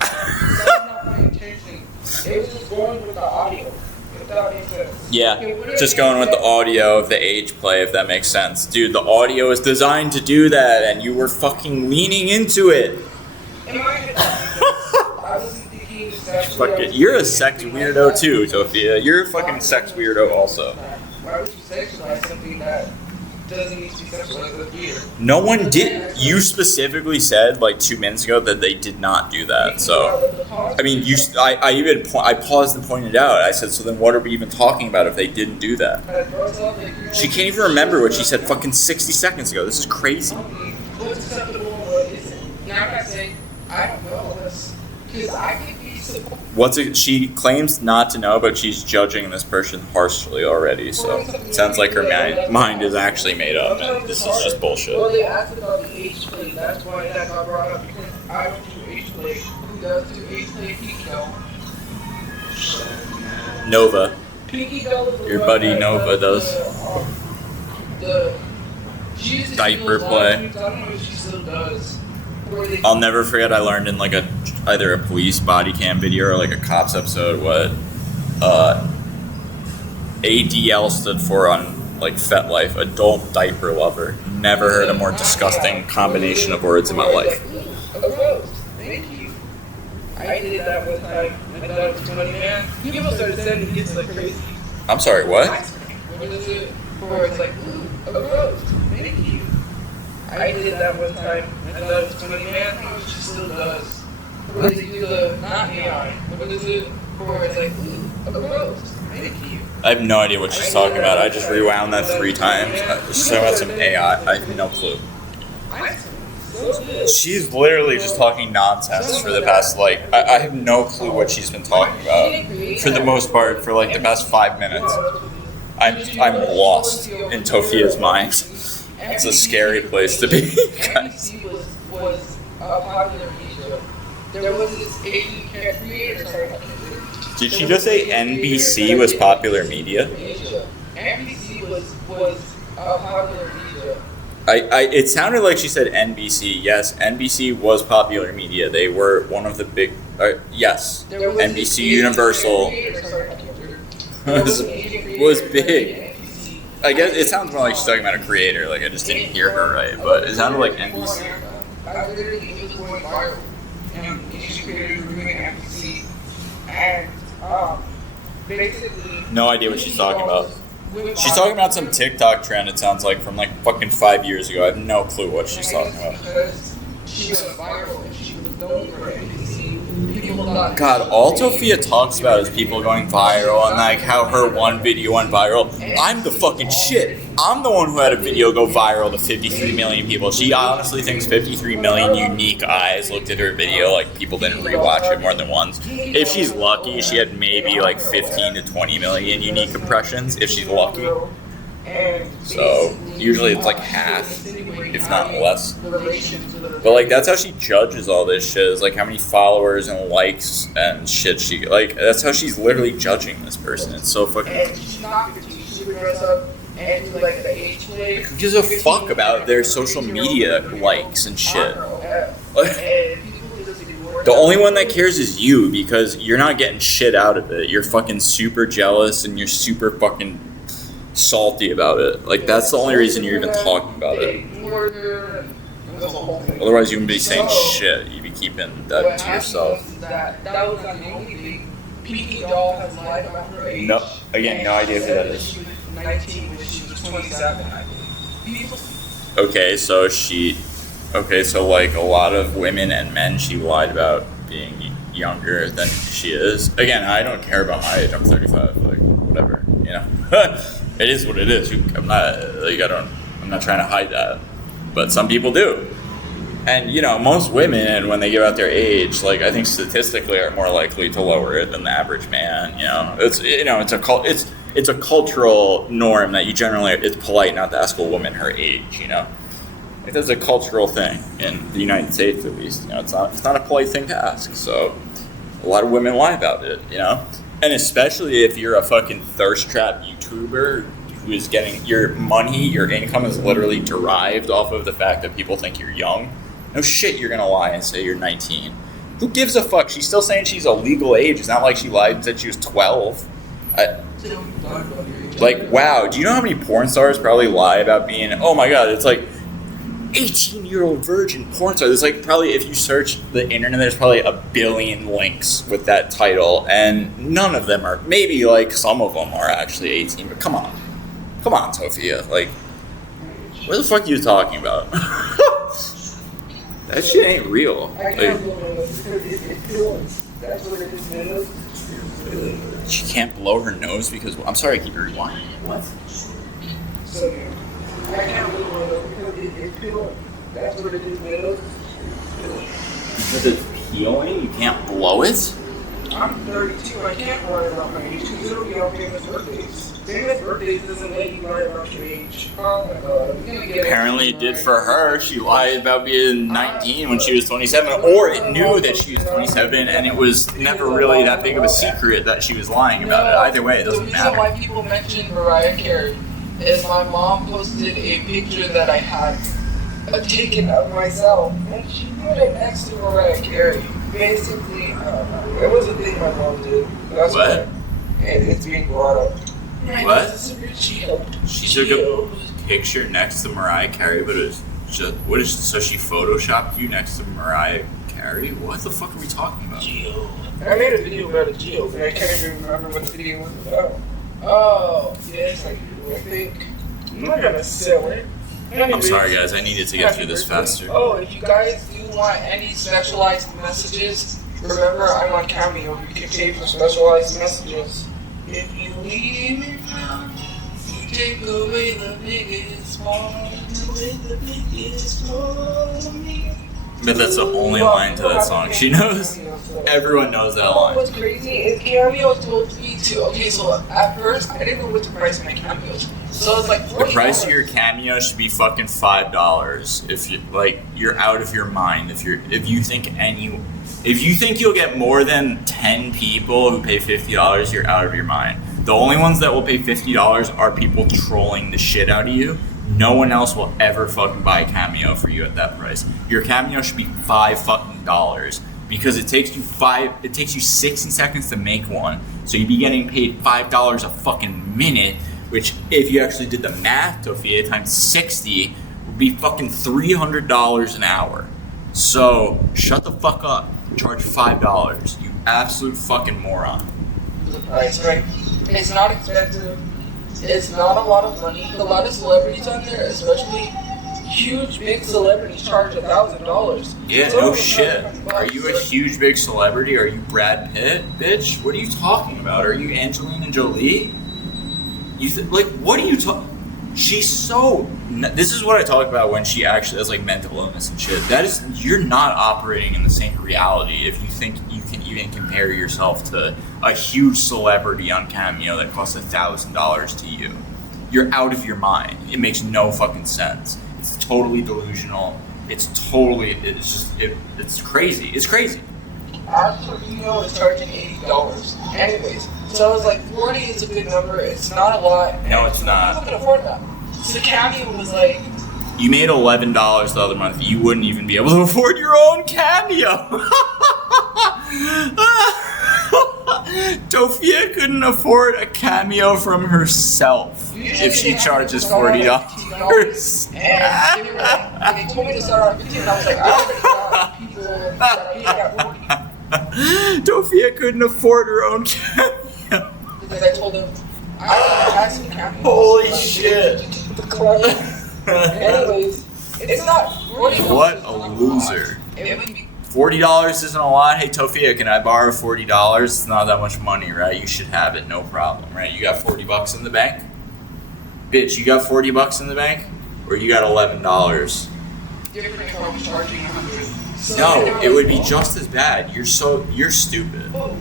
That's not my intention. It was just going with the audio. If that makes sense. Yeah, just going with the audio of the age play, if that makes sense. Dude, the audio is designed to do that, and you were fucking leaning into it. I wasn't thinking sexually. Fuck it. You're a sex weirdo too, Tophia. You're a fucking sex weirdo also. Why would you sexualize something that doesn't need to be sexualized as a theater? No one did. You specifically said like 2 minutes ago that they did not do that. So, I mean, I paused and pointed out. I said, so then what are we even talking about if they didn't do that? She can't even remember what she said fucking 60 seconds ago. This is crazy. What's acceptable? What isn't? Now I'm not saying I don't know this because I can be supportive. She claims not to know, but she's judging this person harshly already. So it sounds like her mind is actually made up, and this is just bullshit. Well, they asked about the age play. That's why that got brought up because I don't do age play. Who does do age play? Pinky Doll. Nova. Pinky Doll is the Your one buddy that Nova does. She used to Diaper do play. I don't know if she still does. I'll never forget. I learned in like either a police body cam video or like a cops episode what ADL stood for on like FetLife, adult diaper lover. Never heard a more disgusting combination of words in my life. A roast. Thank you. I did that one time. I thought it was funny, man. People started sending gifts like crazy. I'm sorry, what? What is it? Where it's like, ooh, a roast. Thank you. I did that one time. I thought it was funny, man. I don't know if she still does. Where they do the not AI. What is it? Where it's like, ooh, a roast. Thank you. I have no idea what she's talking about. I just rewound that 3 times. She's talking about some AI. I have no clue. She's literally just talking nonsense for the past, like, I have no clue what she's been talking about. For the most part, for like the past 5 minutes. I'm lost in Tophia's mind. It's a scary place to be, guys. NBC was a popular media. There was this Asian creator, sorry. Did she just say NBC was popular media? NBC was a popular media. It sounded like she said NBC. Yes, NBC was popular media. They were one of the big. Yes, NBC Universal was big. I guess it sounds more like she's talking about a creator. Like I just didn't hear her right, but it sounded like NBC. I literally it was going viral, and Asian creators were doing NBC, and basically. No idea what she's talking about. She's talking about some TikTok trend. It sounds like from like fucking 5 years ago. I have no clue what she's talking about. Because she was viral and she was known for NBC. God, all Tophia talks about is people going viral and like how her one video went viral. I'm the fucking shit. I'm the one who had a video go viral to 53 million people. She honestly thinks 53 million unique eyes looked at her video. Like people didn't rewatch it more than once. If she's lucky, she had maybe like 15 to 20 million unique impressions. If she's lucky. So usually it's like half, if not less. But like that's how she judges all this shit. Is like how many followers and likes and shit she like. That's how she's literally judging this person. It's so fucking. Who gives a fuck about their social media likes and shit? The only one that cares is you because you're not getting shit out of it. You're fucking super jealous and you're super fucking salty about it. Like that's the only reason you're even talking about it. Otherwise you wouldn't be saying shit. You'd be keeping that to yourself. That was the only thing. Pinky Doll has lied about her age. No, again, no idea who that is. She was 19 when she was 27, I believe. Okay, so like a lot of women and men she lied about being younger than she is. Again, I don't care about my age. I'm 35. Like whatever, you know. It is what it is. I'm not trying to hide that, but some people do. And, you know, most women, when they give out their age, like, I think statistically are more likely to lower it than the average man, you know. It's a cultural norm that you generally, it's polite not to ask a woman her age, you know. Like, that's a cultural thing in the United States, at least. You know, it's not a polite thing to ask. So a lot of women lie about it, you know. And especially if you're a fucking thirst trap YouTuber who is getting your money, your income is literally derived off of the fact that people think you're young. No shit, you're gonna lie and say you're 19. Who gives a fuck? She's still saying she's a legal age. It's not like she lied and said she was 12. Like, wow, do you know how many porn stars probably lie about being, oh my god, it's like 18-year-old virgin porn star. There's like probably, if you search the internet, there's probably 1 billion links with that title, and none of them are, maybe like some of them are actually 18, but come on, Tophia, like, what the fuck are you talking about? That shit ain't real. I can't blow it because it feels. That's what it is, man. She can't blow her nose because, I'm sorry, I keep rewinding. What? So, I can't blow it because it feels. That's what it is, man. Because it's peeling, you can't blow it? I'm 32, I can't lie about my age because it'll be on famous birthdays. Famous birthdays doesn't let you lie about your age. Oh my god. Apparently it did for her. She lied about being 19 when she was 27, or it knew that she was 27 and it was never really that big of a secret that she was lying about it. Either way, it doesn't matter. The reason why people mention Mariah Carey is my mom posted a picture that I had taken of myself, and she put it next to Mariah Carey. Basically, I don't know. It was a thing my mom did. That's what? It's being brought up. What? She took a picture next to Mariah Carey, but it was just, so she photoshopped you next to Mariah Carey? What the fuck are we talking about? I made a video about a Geo, but I can't even remember what the video was about. Oh, yes, I do, I think. I'm not gonna sell it. I'm sorry, guys. I needed to get through this faster. Oh, if you guys do want any sexualized messages, remember I'm on Cameo. You can pay for specialized messages. If you leave me now, you take away the biggest part, the biggest part of me. But that's the only line to that song. She knows. Everyone knows that line. What's crazy is Cameo told me to. Okay, so at first I didn't know what to price my cameos. So it's like $40. The price of your cameo should be fucking $5. If you you're out of your mind. If you think you'll get more than 10 people who pay $50, you're out of your mind. The only ones that will pay $50 are people trolling the shit out of you. No one else will ever fucking buy a cameo for you at that price. Your cameo should be $5 because it takes you 60 seconds to make one. So you'd be getting paid $5 a fucking minute, which if you actually did the math, Tophia, times 60 would be fucking $300 an hour. So shut the fuck up. Charge $5. You absolute fucking moron. The price, right? It's not expensive. It's not a lot of money. A lot of celebrities on there, especially huge big celebrities, charge $1,000. Yeah, no shit. Are you a huge big celebrity? Are you Brad Pitt, bitch? What are you talking about? Are you Angelina Jolie? What are you talking? She's so. This is what I talk about when she actually has like mental illness and shit. You're not operating in the same reality if you think you can even compare yourself to a huge celebrity on Cameo that costs $1,000 to you. You're out of your mind. It makes no fucking sense. It's totally delusional. It's crazy. It's crazy. Our Cameo is charging $80. Anyways, so it's like 40 is a good number. It's not a lot. No, it's not. People can afford that. So Cameo was like. You made $11 the other month. You wouldn't even be able to afford your own Cameo. Tophia couldn't afford a Cameo from herself if she charges $40. And they told me to start on 15, and I was like, I already got people that paid at 40. Tophia couldn't afford her own Cameo. Because I told them, I don't have some Cameo. Holy shit. Anyways, it's not $40. What a loser. It would be $40 isn't a lot. Hey, Tophia, can I borrow $40? It's not that much money, right? You should have it, no problem, right? You got $40 in the bank? Bitch, you got $40 in the bank? Or you got $11? different if I was charging 100. So No, it would be just as bad. You're stupid. Oh,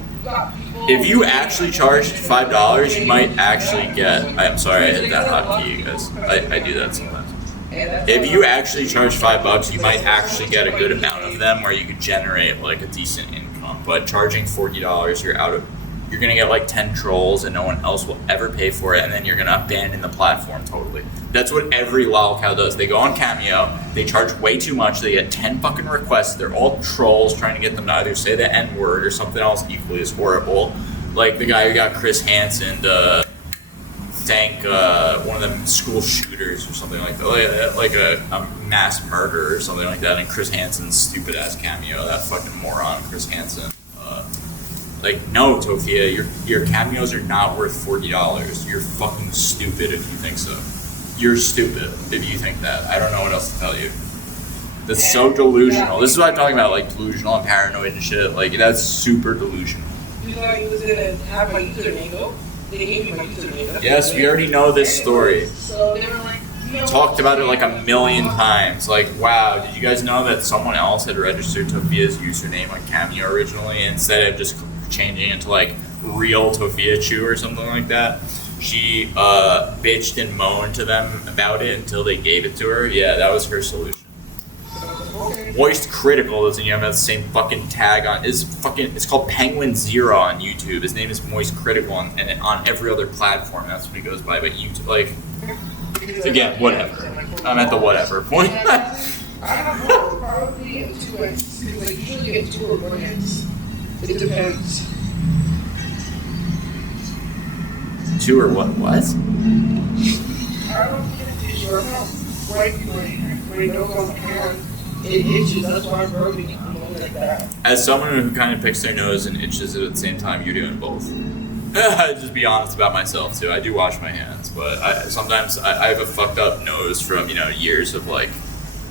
If you actually charged $5, you might actually get. I'm sorry, I hit that hotkey, you guys. I do that sometimes. If you actually charge $5, you might actually get a good amount of them where you could generate like a decent income. But charging $40, you're gonna get like 10 trolls and no one else will ever pay for it, and then you're gonna abandon the platform totally. That's what every lolcow does. They go on Cameo, they charge way too much, they get 10 fucking requests, they're all trolls trying to get them to either say the N-word or something else equally as horrible. Like the guy who got Chris Hansen to thank one of them school shooters or something like that, like a mass murder or something like that, and Chris Hansen's stupid ass Cameo, that fucking moron Chris Hansen. No, Tophia, your cameos are not worth $40. You're fucking stupid if you think so. You're stupid if you think that. I don't know what else to tell you. That's so delusional. This is what I'm talking about, like delusional and paranoid and shit. Like that's super delusional. You thought he was gonna have my username though? They gave me my username. Yes, we already know this story. So they were like, talked about it like a million times. Like, wow, did you guys know that someone else had registered Tophia's username on Cameo originally instead of just changing it to like real Tophia Chew or something like that? She bitched and moaned to them about it until they gave it to her. Yeah, that was her solution. Moist Critical doesn't even have the same fucking tag on. It's called Penguin Zero on YouTube. His name is Moist Critical, and on every other platform that's what he goes by. But YouTube, like, again, whatever. I'm at the whatever point. I don't know, probably 2x. Because I usually get 2 or 1x. It depends. 2 or what? What? I don't get a tissue. I'm not wiping my nose on the hand. It itches, that's why I'm rubbing it like that. As someone who kind of picks their nose and itches it at the same time, you're doing both. Just be honest about myself too. I do wash my hands, but sometimes I have a fucked up nose from years of like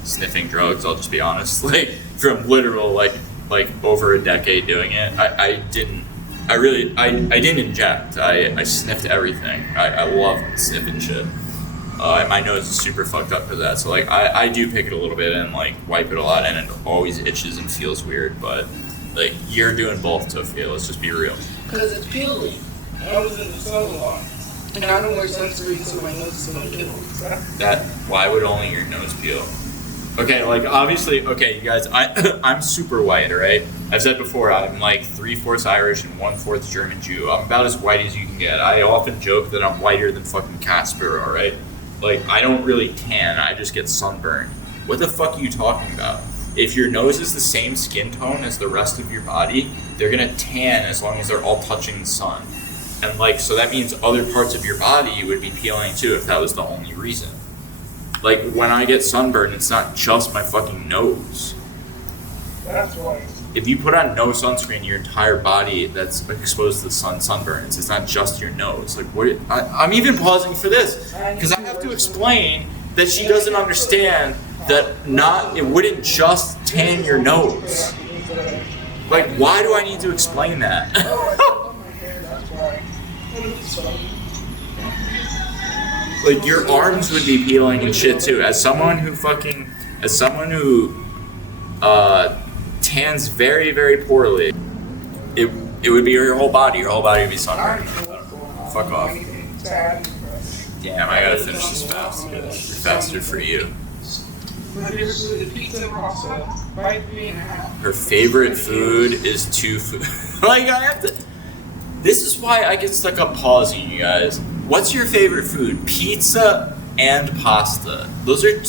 sniffing drugs. I'll just be honest, like from literal like over a decade doing it. I didn't inject. I sniffed everything. I love sniffing shit. And my nose is super fucked up for that. So like I do pick it a little bit and like wipe it a lot, and it always itches and feels weird. But like you're doing both, Tophia. Let's just be real. Because it's peeling. I was in the sun a lot, and I don't wear sunscreen, so my nose is gonna peel. Why would only your nose peel? Okay, like obviously, okay, you guys, I'm super white, alright? I've said before, I'm like 3/4 Irish and 1/4 German Jew. I'm about as white as you can get. I often joke that I'm whiter than fucking Casper, alright? Like, I don't really tan, I just get sunburned. What the fuck are you talking about? If your nose is the same skin tone as the rest of your body, they're gonna tan as long as they're all touching the sun. And like, so that means other parts of your body would be peeling too if that was the only reason. Like, when I get sunburned, it's not just my fucking nose. That's right. If you put on no sunscreen, your entire body that's exposed to the sun sunburns. It's not just your nose. Like, what? I'm even pausing for this because I have to explain that she doesn't understand that it wouldn't just tan your nose. Like, why do I need to explain that? Like, your arms would be peeling and shit too. As someone who tans very, very poorly, it would be your whole body. Your whole body would be sunburned. Fuck off. Damn, I gotta finish this fast. Faster for you. Her favorite food is tofu. Like, I have to. This is why I get stuck up pausing, you guys. What's your favorite food? Pizza and pasta. Those are,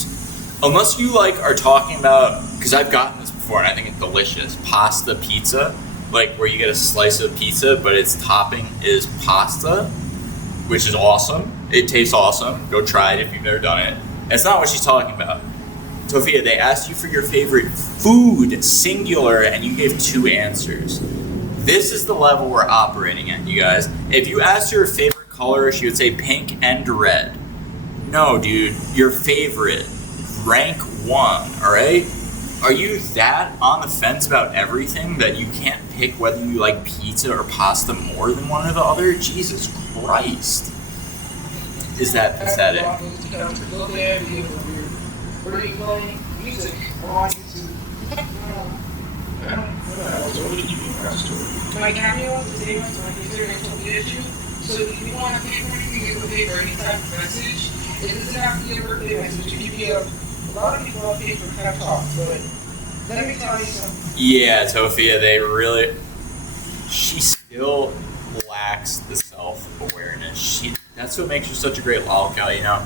unless you like are talking about, because I've gotten this before and I think it's delicious. Pasta pizza, like where you get a slice of pizza, but its topping is pasta, which is awesome. It tastes awesome. Go try it if you've never done it. That's not what she's talking about. Tophia, they asked you for your favorite food, singular, and you gave 2 answers. This is the level we're operating at, you guys. If you asked her favorite color, she would say pink and red. No, dude, your favorite. Rank 1, alright? Are you that on the fence about everything that you can't pick whether you like pizza or pasta more than one or the other? Jesus Christ. Is that pathetic? music on YouTube. So what did you mean, Pastor? My cameo was the same as my user and Tophia issue. So if you want to pay for anything, you can pay for any type of message. It doesn't have to be a birthday message. It can be a lot of people have paid for pep talks, but let me tell you something. Yeah, Tophia, she still lacks the self-awareness. That's what makes her such a great lolcow, you know?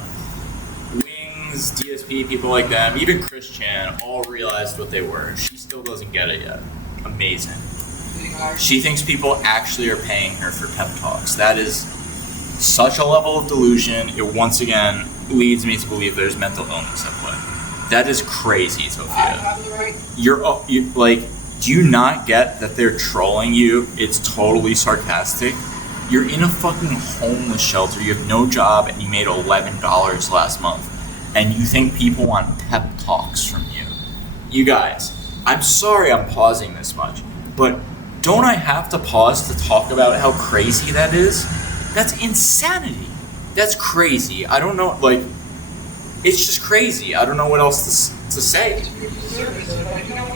Wings, DSP, people like them, even Christian, all realized what they were. She still doesn't get it yet. Amazing. She thinks people actually are paying her for pep talks. That is such a level of delusion. It once again leads me to believe there's mental illness at play. That is crazy, Tophia. You're like, do you not get that they're trolling you? It's totally sarcastic. You're in a fucking homeless shelter. You have no job and you made $11 last month. And you think people want pep talks from you. You guys, I'm sorry I'm pausing this much, but don't I have to pause to talk about how crazy that is? That's insanity. That's crazy. I don't know, like, it's just crazy. I don't know what else to say.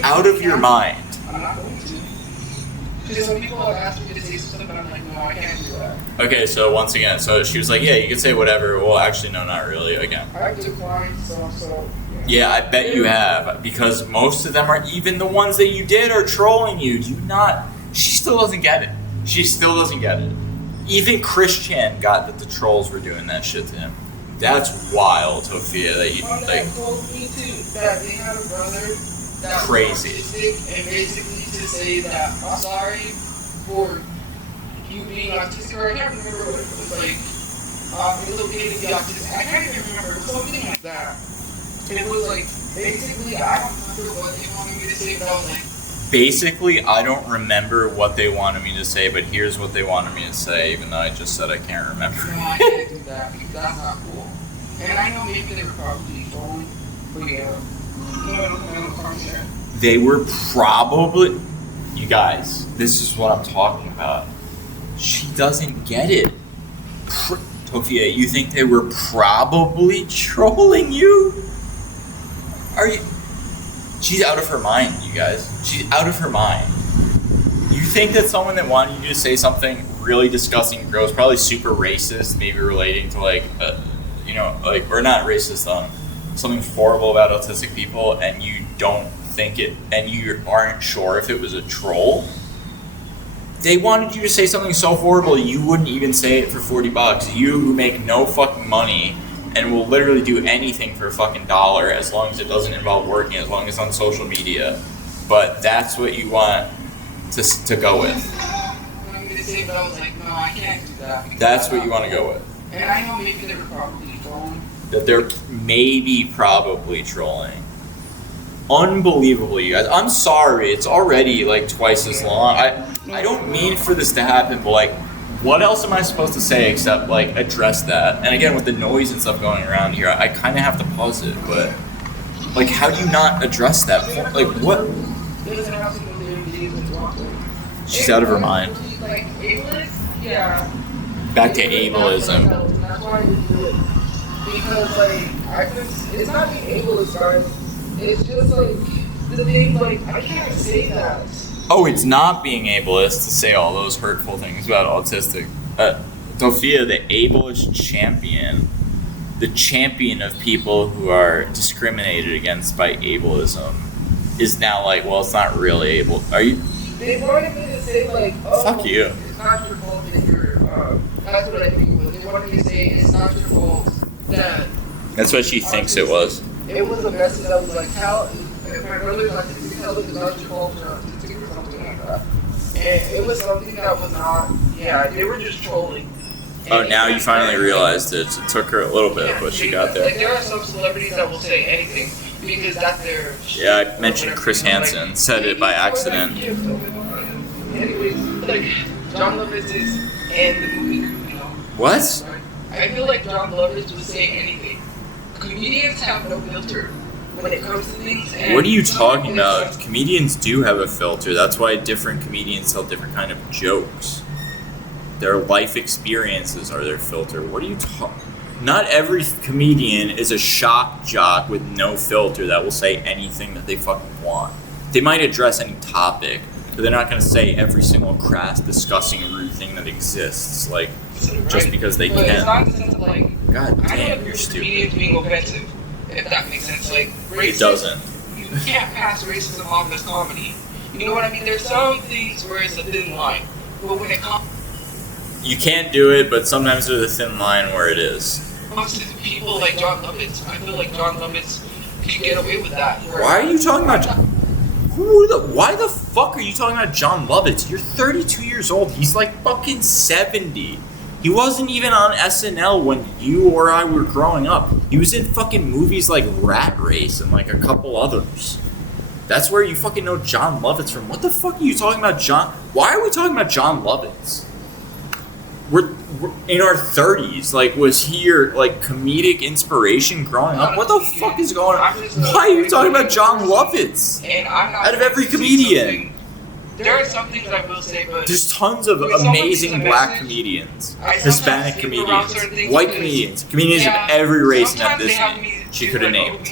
Out of your mind. I'm not going to. Because when people have asked me to say something, I'm like, no, I can't do that. Okay, so once again, so she was like, yeah, you can say whatever. Well, actually, no, not really, again. I've declined so. Yeah, I bet you have, because most of them are, even the ones that you did are trolling you. Do you not? She still doesn't get it. She still doesn't get it. Even Christian got that the trolls were doing that shit to him. That's wild, Tophia, that you, like... told me too, that they had a brother that crazy. was autistic, and basically to say that, I'm sorry for you being autistic, or I can't remember what it was, like, it's okay to be autistic. I can't even remember, something like that. It was like, basically, I don't remember what they wanted me to say, but I was like... Basically, I don't remember what they wanted me to say, but here's what they wanted me to say, even though I just said I can't remember. No, I can't do that, because that's not cool. And I know maybe they were probably trolling, but yeah. They were probably... You guys, this is what I'm talking about. She doesn't get it. Tophia, you think they were probably trolling you? Are you... She's out of her mind, you guys. She's out of her mind. You think that someone that wanted you to say something really disgusting and gross, probably super racist, maybe relating to like, or not racist, something horrible about autistic people, and you don't think it, and you aren't sure if it was a troll? They wanted you to say something so horrible you wouldn't even say it for $40. You who make no fucking money and will literally do anything for a fucking $1 as long as it doesn't involve working, as long as it's on social media. But that's what you want to go with. I'm going to say, but I was like, no, I can't do that. That's what you want to go with. And I know maybe they were probably trolling. That they're maybe probably trolling. Unbelievable, you guys. I'm sorry, it's already like twice as long. I don't mean for this to happen, but like, what else am I supposed to say except like address that? And again, with the noise and stuff going around here, I kind of have to pause it, but like, how do you not address that? Like, what? She's out of her mind. Like, ableist? Yeah. Back to ableism. That's why we do it. Because, like, it's not being ableist, guys. It's just, like, the thing, like, I can't say that. Oh, it's not being ableist to say all those hurtful things about autistic. Tophia, the ableist champion, the champion of people who are discriminated against by ableism, is now like, well, it's not really able. Are you? They wanted me to say, like, oh, fuck you. It's not your fault that you're, that's what I think it was. They wanted me to say, it's not your fault that... That's what she thinks it was. It was a message that was like, how, if my brother's autistic, tell them it's not your fault for autistic or something like that. And it was something that was not, they were just trolling. Oh, now you finally realized it. It took her a little bit, but she got there. Like, there are some celebrities that will say anything because that's their... Yeah, I mentioned Chris Hansen. Said it by accident. Anyways, like, John Lovitz is in the movie, you know. What? I feel like John Lovitz would say anything. Comedians have no filter when it comes to things. And what are you talking about? Comedians do have a filter. That's why different comedians tell different kind of jokes. Their life experiences are their filter. What are you talking? Not every comedian is a shock jock with no filter that will say anything that they fucking want. They might address any topic, but they're not going to say every single crass, disgusting, rude thing that exists, like, just because they but can. It's not in the sense of, like, God I damn, don't you're stupid. comedians being offensive, if that makes sense. Like, racist, It doesn't. You can't pass racism off as comedy. You know what I mean? There's some things where it's a thin line, but when it comes You can't do it, but sometimes there's a thin line where it is. to people like John Lovitz, I feel like John Lovitz can get away with that. Why are you talking about why the fuck are you talking about John Lovitz? You're 32 years old. He's like fucking 70. He wasn't even on SNL when you or I were growing up. He was in fucking movies like Rat Race and like a couple others. That's where you fucking know John Lovitz from. What the fuck are you talking about, John? Why are we talking about John Lovitz? We're in our 30s. Like, was he your, like, comedic inspiration growing up? What the fuck is going on? Why are you talking about John Lovitz? And I'm not Out of every comedian. There are some things I will say, but There's tons of amazing black comedians, Hispanic comedians, white comedians, comedians of every race and ethnicity she could have named.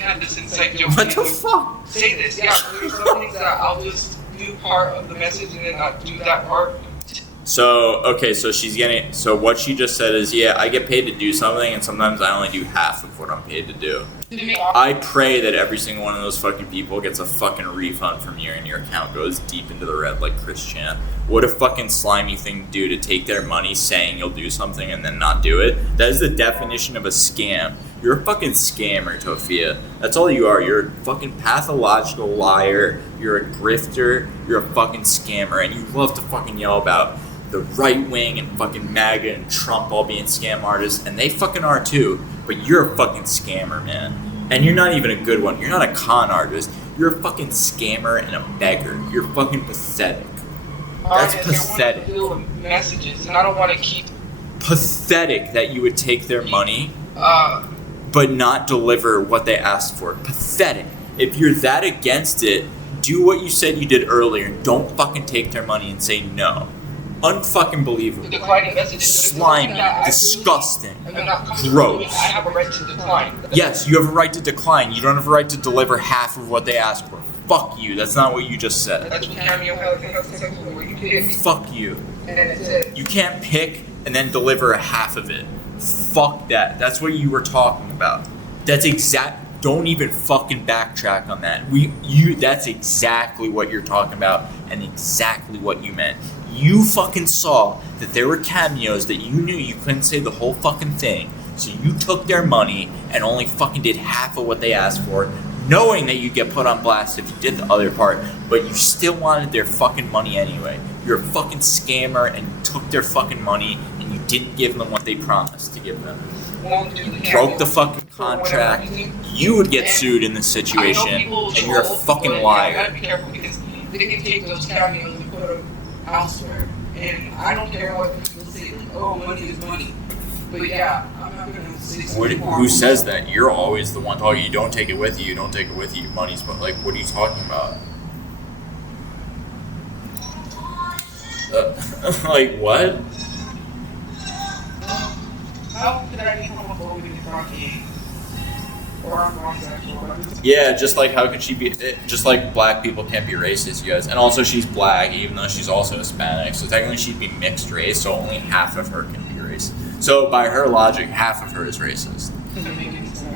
What the fuck? Say this, yeah. There's some things that I'll just do part of the message and then not do that part. So, okay, so what she just said is, yeah, I get paid to do something, and sometimes I only do half of what I'm paid to do. I pray that every single one of those fucking people gets a fucking refund from you and your account goes deep into the red like Chris Chan. What a fucking slimy thing to do, to take their money saying you'll do something and then not do it. That is the definition of a scam. You're a fucking scammer, Tophia. That's all you are. You're a fucking pathological liar. You're a grifter. You're a fucking scammer. And you love to fucking yell about the right wing and fucking MAGA and Trump all being scam artists, and they fucking are too, but you're a fucking scammer, man. And you're not even a good one. You're not a con artist. You're a fucking scammer and a beggar. You're fucking pathetic. That's pathetic. Messages, and I don't want to keep pathetic that you would take their money but not deliver what they asked for. Pathetic. If you're that against it, do what you said you did earlier. Don't fucking take their money and say no. Unfucking believable. Slimy. Disgusting. Gross. I have a right to decline. Yes, you have a right to decline. You don't have a right to deliver half of what they asked for. Fuck you. That's not what you just said. That's what Cameo Pansexual, where you pick. Fuck you. And it's it. You can't pick and then deliver a half of it. Fuck that. That's what you were talking about. That's exact. Don't even fucking backtrack on that. That's exactly what you're talking about and exactly what you meant. You fucking saw that there were cameos that you knew you couldn't say the whole fucking thing, so you took their money and only fucking did half of what they asked for, knowing that you'd get put on blast if you did the other part, but you still wanted their fucking money anyway. You're a fucking scammer and you took their fucking money and you didn't give them what they promised to give them. You broke the fucking contract. You would get sued in this situation, and you're a fucking liar. You gotta be careful because they can take those cameos and put them elsewhere. And I don't care what people say, like, oh, money is money. But yeah, I'm not gonna say something. Who says that? You're always the one talking. You don't take it with you. You don't take it with you. Money's, but like, what are you talking about? Like what? How could I be homophobic and talking? Or I'm pansexual? Yeah, just like how could she be? Just like black people can't be racist, you guys. And also, she's black, even though she's also Hispanic. So technically, she'd be mixed race. So only half of her can be racist. So by her logic, half of her is racist.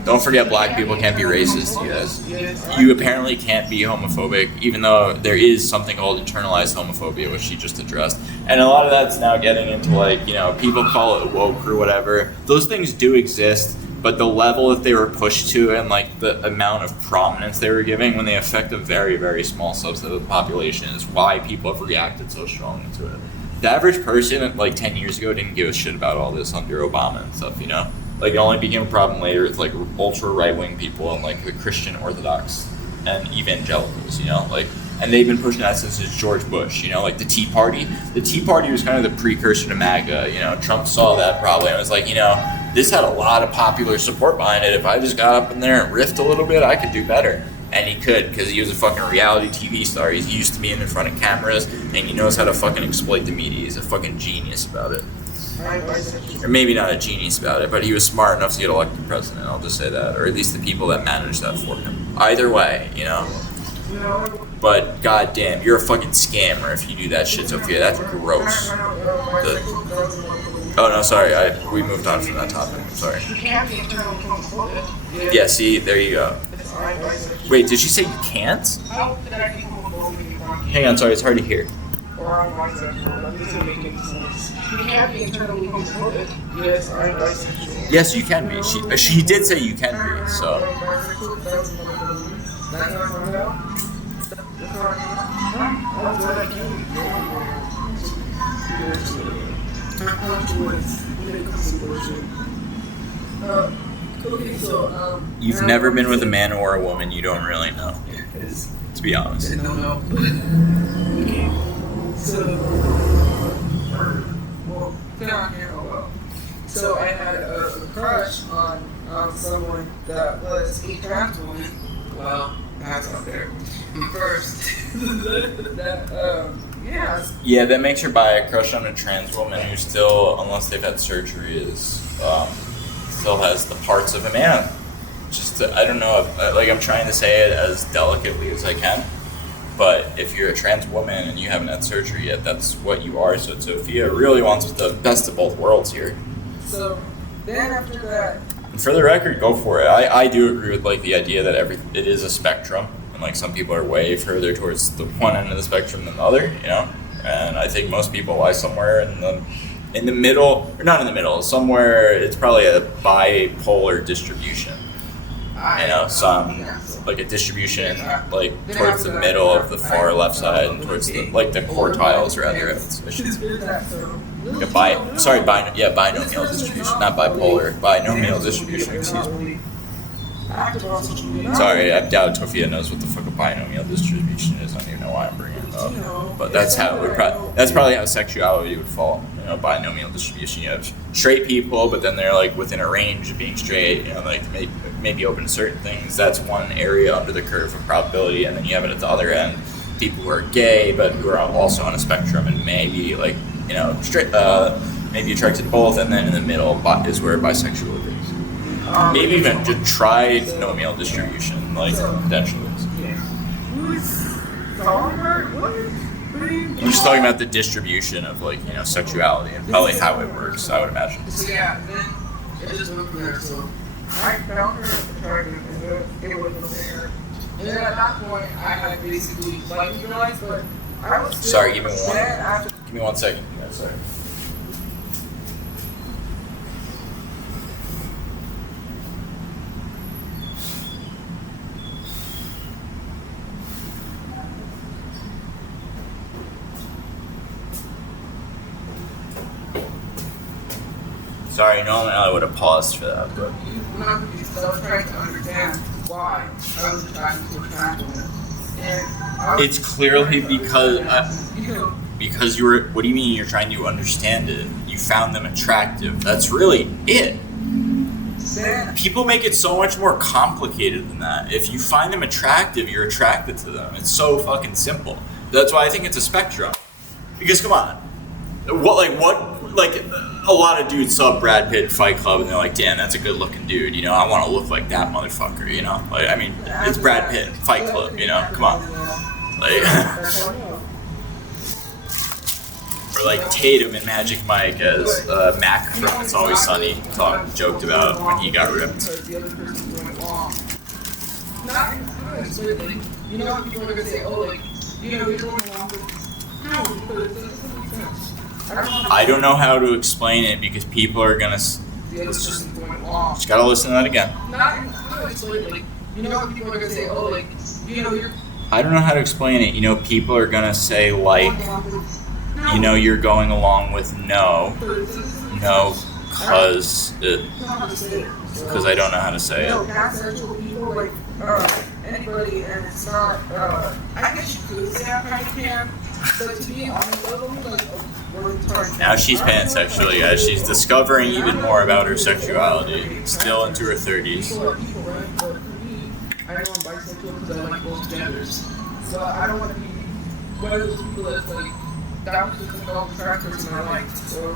Don't forget, black people can't be racist, you guys. You apparently can't be homophobic, even though there is something called internalized homophobia, which she just addressed. And a lot of that's now getting into, like, you know, people call it woke or whatever. Those things do exist, but the level that they were pushed to and, like, the amount of prominence they were giving when they affect a very, very small subset of the population is why people have reacted so strongly to it. The average person, like, 10 years ago didn't give a shit about all this under Obama and stuff, you know? Like, it only became a problem later with, like, ultra right-wing people and, like, the Christian Orthodox and evangelicals, you know? Like, and they've been pushing that since George Bush, you know? Like, the Tea Party. The Tea Party was kind of the precursor to MAGA, you know? Trump saw that probably and was like, you know, this had a lot of popular support behind it. If I just got up in there and riffed a little bit, I could do better. And he could, because he was a fucking reality TV star. He's used to being in front of cameras, and he knows how to fucking exploit the media. He's a fucking genius about it. I'm bisexual. Or maybe not a genius about it, but he was smart enough to get elected president, I'll just say that. Or at least the people that managed that for him. Either way, you know? But goddamn, you're a fucking scammer if you do that shit, Tophia. That's gross. Oh no, sorry, we moved on from that topic. I'm sorry. Yeah, see, there you go. Wait, did she say you can't? Hang on, sorry, it's hard to hear. Yes, you can be. She did say you can be, so. You've never been with a man or a woman, you don't really know. To be honest. So I had a crush on someone that was a trans woman. Well, that's up there. First, yeah, that makes her bi. A crush on a trans woman who still, unless they've had surgery, still has the parts of a man. Just, I don't know, I'm trying to say it as delicately as I can, but if you're a trans woman and you haven't had surgery yet, that's what you are. So Tophia really wants the best of both worlds here. So then after that, and for the record, go for it. I do agree with the idea that it is a spectrum, and some people are way further towards the one end of the spectrum than the other, you know. And I think most people lie somewhere in the middle, or not in the middle, somewhere. It's probably a bipolar distribution. You know, a distribution towards the middle of the far left side and towards the quartiles rather. Binomial distribution, not bipolar. Binomial distribution, excuse me. Sorry, I doubt Tophia knows what the fuck a binomial distribution is. I don't even know why I'm bringing it up. But that's how that's probably how sexuality would fall. You know, binomial distribution. You have straight people, but then they're within a range of being straight. You know, maybe open to certain things. That's one area under the curve of probability, and then you have it at the other end. People who are gay, but who are also on a spectrum, and maybe straight, maybe attracted to both, and then in the middle is where bisexual is. Maybe even to try binomial distribution, potentially. I'm just talking about the distribution of sexuality and probably how it works, I would imagine. So yeah, then it just went from there. So I found her attractive, and it wasn't there. And then at that point, I had basically realized, but I was still sorry, give me 1 second. Yeah, sorry. Sorry, normally I would have paused for that, but... I was trying to understand why I was attracted to a trans woman. It's clearly because you were... What do you mean you're trying to understand it? You found them attractive. That's really it. People make it so much more complicated than that. If you find them attractive, you're attracted to them. It's so fucking simple. That's why I think it's a spectrum. Because, come on. A lot of dudes saw Brad Pitt in Fight Club and they're like, damn, that's a good looking dude, you know, I want to look like that motherfucker, you know? It's Brad Pitt, Fight Club, you know? Come on. Or Tatum and Magic Mike as Mac from It's Always Sunny joked about when he got ripped. You know how people are going to say, oh, you're going along with... No, because it doesn't make sense. I don't know how to explain it because people are gonna. Just gotta listen to that again. You know how people are gonna say, oh, you're. I don't know how to explain it. You know, people are gonna say you're going along with no, because I don't know how to say it. Pansexual people, anybody, and it's not. I guess you could say I kind of can, but to be on the level, now she's pansexual, guys. She's discovering even more about her sexuality. Still into her 30s. I know I'm bisexual because I like both genders. So I don't want to be one of those people that's that was just the trans person I like. So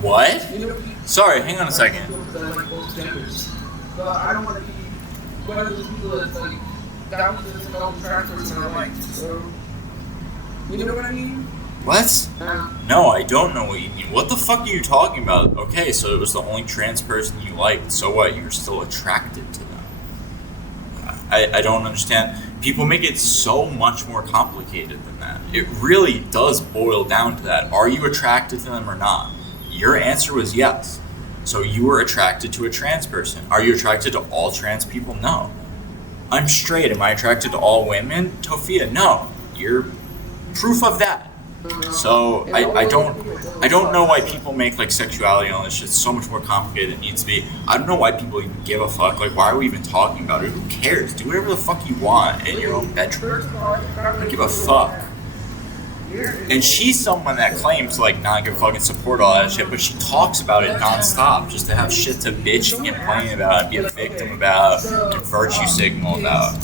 What? You know, Sorry, hang on a second. I like both genders. But I don't want to be one of those people that's like, that was just the only trans person I liked. So, you know what I mean? What? No, I don't know what you mean. What the fuck are you talking about? Okay, so it was the only trans person you liked. So what? You're still attracted to them. I don't understand. People make it so much more complicated than that. It really does boil down to that. Are you attracted to them or not? Your answer was yes. So you were attracted to a trans person. Are you attracted to all trans people? No. I'm straight. Am I attracted to all women? Tophia, no. You're proof of that. So I don't know why people make like sexuality and all this shit so much more complicated than it needs to be. I don't know why people even give a fuck. Like, why are we even talking about it? Who cares? Do whatever the fuck you want in your own bedroom. I don't give a fuck. And she's someone that claims to like not give a fucking support all that shit, but she talks about it nonstop just to have shit to bitch and complain about and be a victim about and virtue signal about.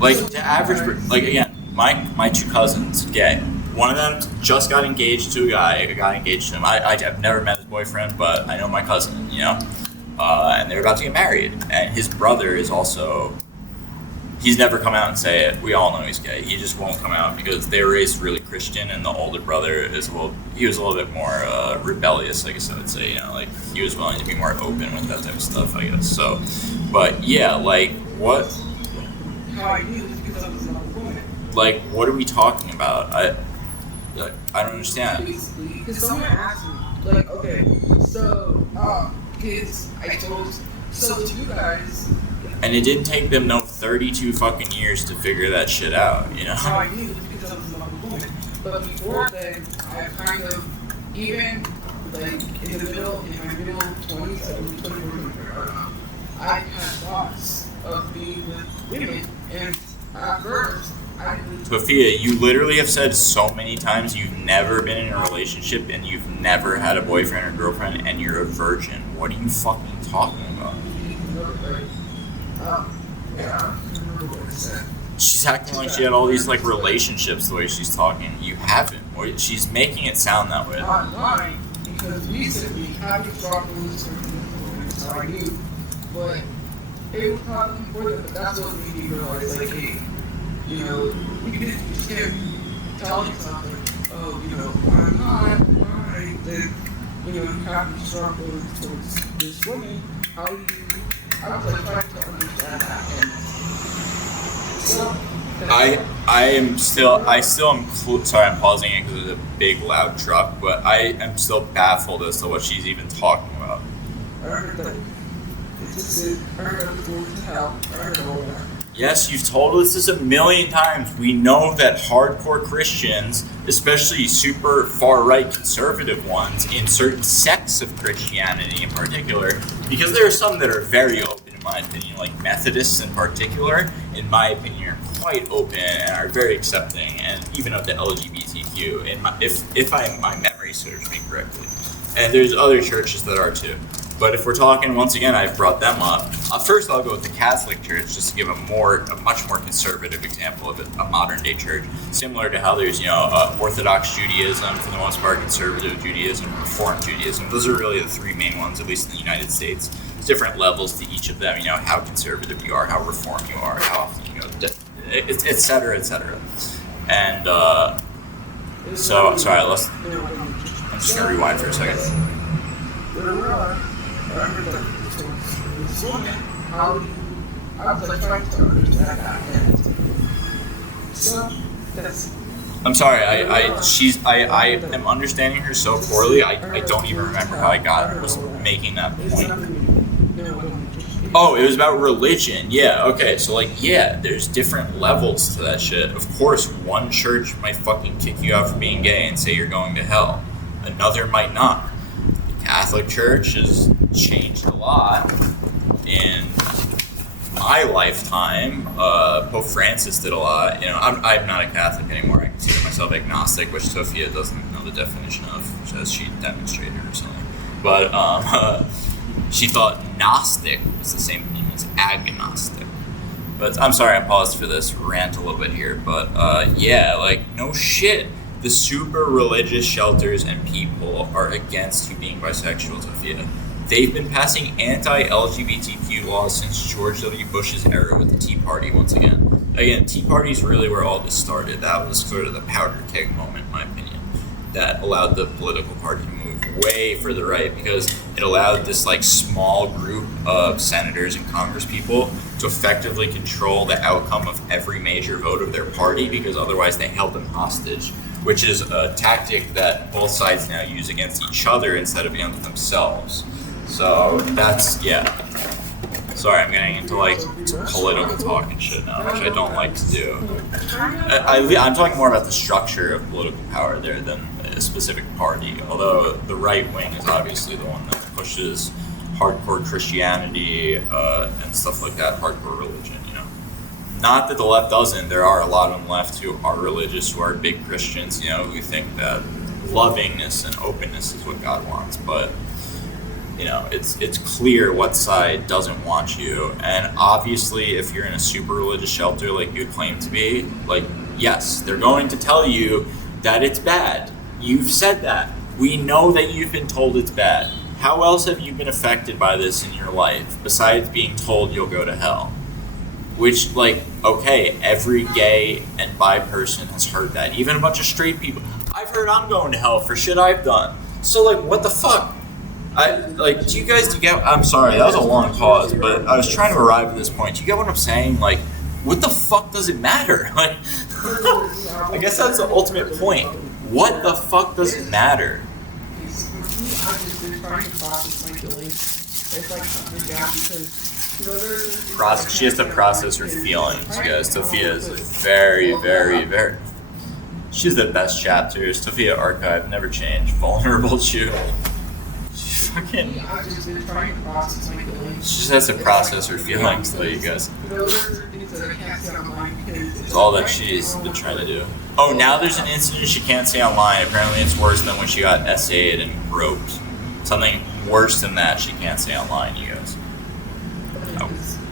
Like the average, like again, my two cousins, gay. One of them just got engaged to a guy. I got engaged to him. I've never met his boyfriend, but I know my cousin, you know? And they're about to get married. And his brother is also... He's never come out and say it. We all know he's gay. He just won't come out because they were raised really Christian, and the older brother is he was a little bit more rebellious, I guess I would say. You know, like, he was willing to be more open with that type of stuff, I guess. So, but yeah, like, what... Like, what are we talking about? I don't understand. Because someone asked me, like, okay, so, kids, I told, so to you guys. And it didn't take them no 32 fucking years to figure that shit out, you know? How I knew because I was a woman. But before then, I kind of, even, like, in my middle 20s, I was 24, I had thoughts of being with women, and at first, Tophia, you literally have said so many times you've never been in a relationship and you've never had a boyfriend or girlfriend and you're a virgin. What are you fucking talking about? She's acting like she had all these like relationships the way she's talking. You haven't. She's making it sound that way. I'm lying because recently having struggles so I knew, but it was probably more than that's what made me realize like, hey, you know, you just can't tell yourself like, oh, you know, I'm not, why, then, you know, you have to struggle towards this woman. How do you, I was like trying to understand that. And so, I still am, sorry, I'm pausing it because there's a big loud truck, but I am still baffled as to what she's even talking about. I heard that, it's just, I heard that it's going to hell, I heard all that. Yes, you've told us this a million times. We know that hardcore Christians, especially super far-right conservative ones, in certain sects of Christianity in particular, because there are some that are very open, in my opinion, like Methodists in particular, in my opinion, are quite open and are very accepting, and even of the LGBTQ, if my memory serves me correctly. And there's other churches that are too. But if we're talking, once again, I've brought them up. First, I'll go with the Catholic Church, just to give a much more conservative example of a modern-day church, similar to how there's, you know, Orthodox Judaism, for the most part, conservative Judaism, Reform Judaism. Those are really the three main ones, at least in the United States. There's different levels to each of them, you know, how conservative you are, how Reform you are, how often you go, et cetera, et cetera. And, so, sorry, I'm just going to rewind for a second. I'm sorry, I am understanding her so poorly, I don't even remember how I was making that point. Oh, it was about religion. Yeah, okay, so like, yeah, there's different levels to that shit. Of course, one church might fucking kick you out for being gay and say you're going to hell. Another might not. The Catholic Church has changed a lot in my lifetime. Pope Francis did a lot. You know, I'm not a Catholic anymore. I consider myself agnostic, which Tophia doesn't know the definition of, as she demonstrated or something. But she thought Gnostic was the same thing as agnostic. But I'm sorry, I paused for this rant a little bit here. But yeah, like, no shit. The super religious shelters and people are against you being bisexual, Tophia. They've been passing anti-LGBTQ laws since George W. Bush's era with the Tea Party once again. Again, Tea Party is really where all this started. That was sort of the powder keg moment, in my opinion, that allowed the political party to move way further right because it allowed this like small group of senators and congresspeople to effectively control the outcome of every major vote of their party because otherwise they held them hostage, which is a tactic that both sides now use against each other instead of against themselves. So that's, yeah. Sorry, I'm getting into like political talk and shit now, which I don't like to do. I'm talking more about the structure of political power there than a specific party, although the right wing is obviously the one that pushes hardcore Christianity and stuff like that, hardcore religion, you know. Not that the left doesn't. There are a lot of them left who are religious, who are big Christians, you know, who think that lovingness and openness is what God wants, but you know, it's clear what side doesn't want you. And obviously, if you're in a super religious shelter like you claim to be, like, yes, they're going to tell you that it's bad. You've said that. We know that you've been told it's bad. How else have you been affected by this in your life besides being told you'll go to hell? Which, like, okay, every gay and bi person has heard that. Even a bunch of straight people. I've heard I'm going to hell for shit I've done. So, like, what the fuck? Do you guys get, I'm sorry, that was a long pause, but I was trying to arrive at this point. Do you get what I'm saying? Like, what the fuck does it matter? Like, I guess that's the ultimate point. What the fuck does it matter? She has to process her feelings, guys. Tophia is very, very, very... She's the best chapters. Tophia Archive, never change. Vulnerable Chew. Fucking, she just has to process her feelings, though, you guys. It's all that she's been trying to do. Oh, now there's an incident she can't say online. Apparently it's worse than when she got essayed and groped. Something worse than that she can't say online, you guys. Oh.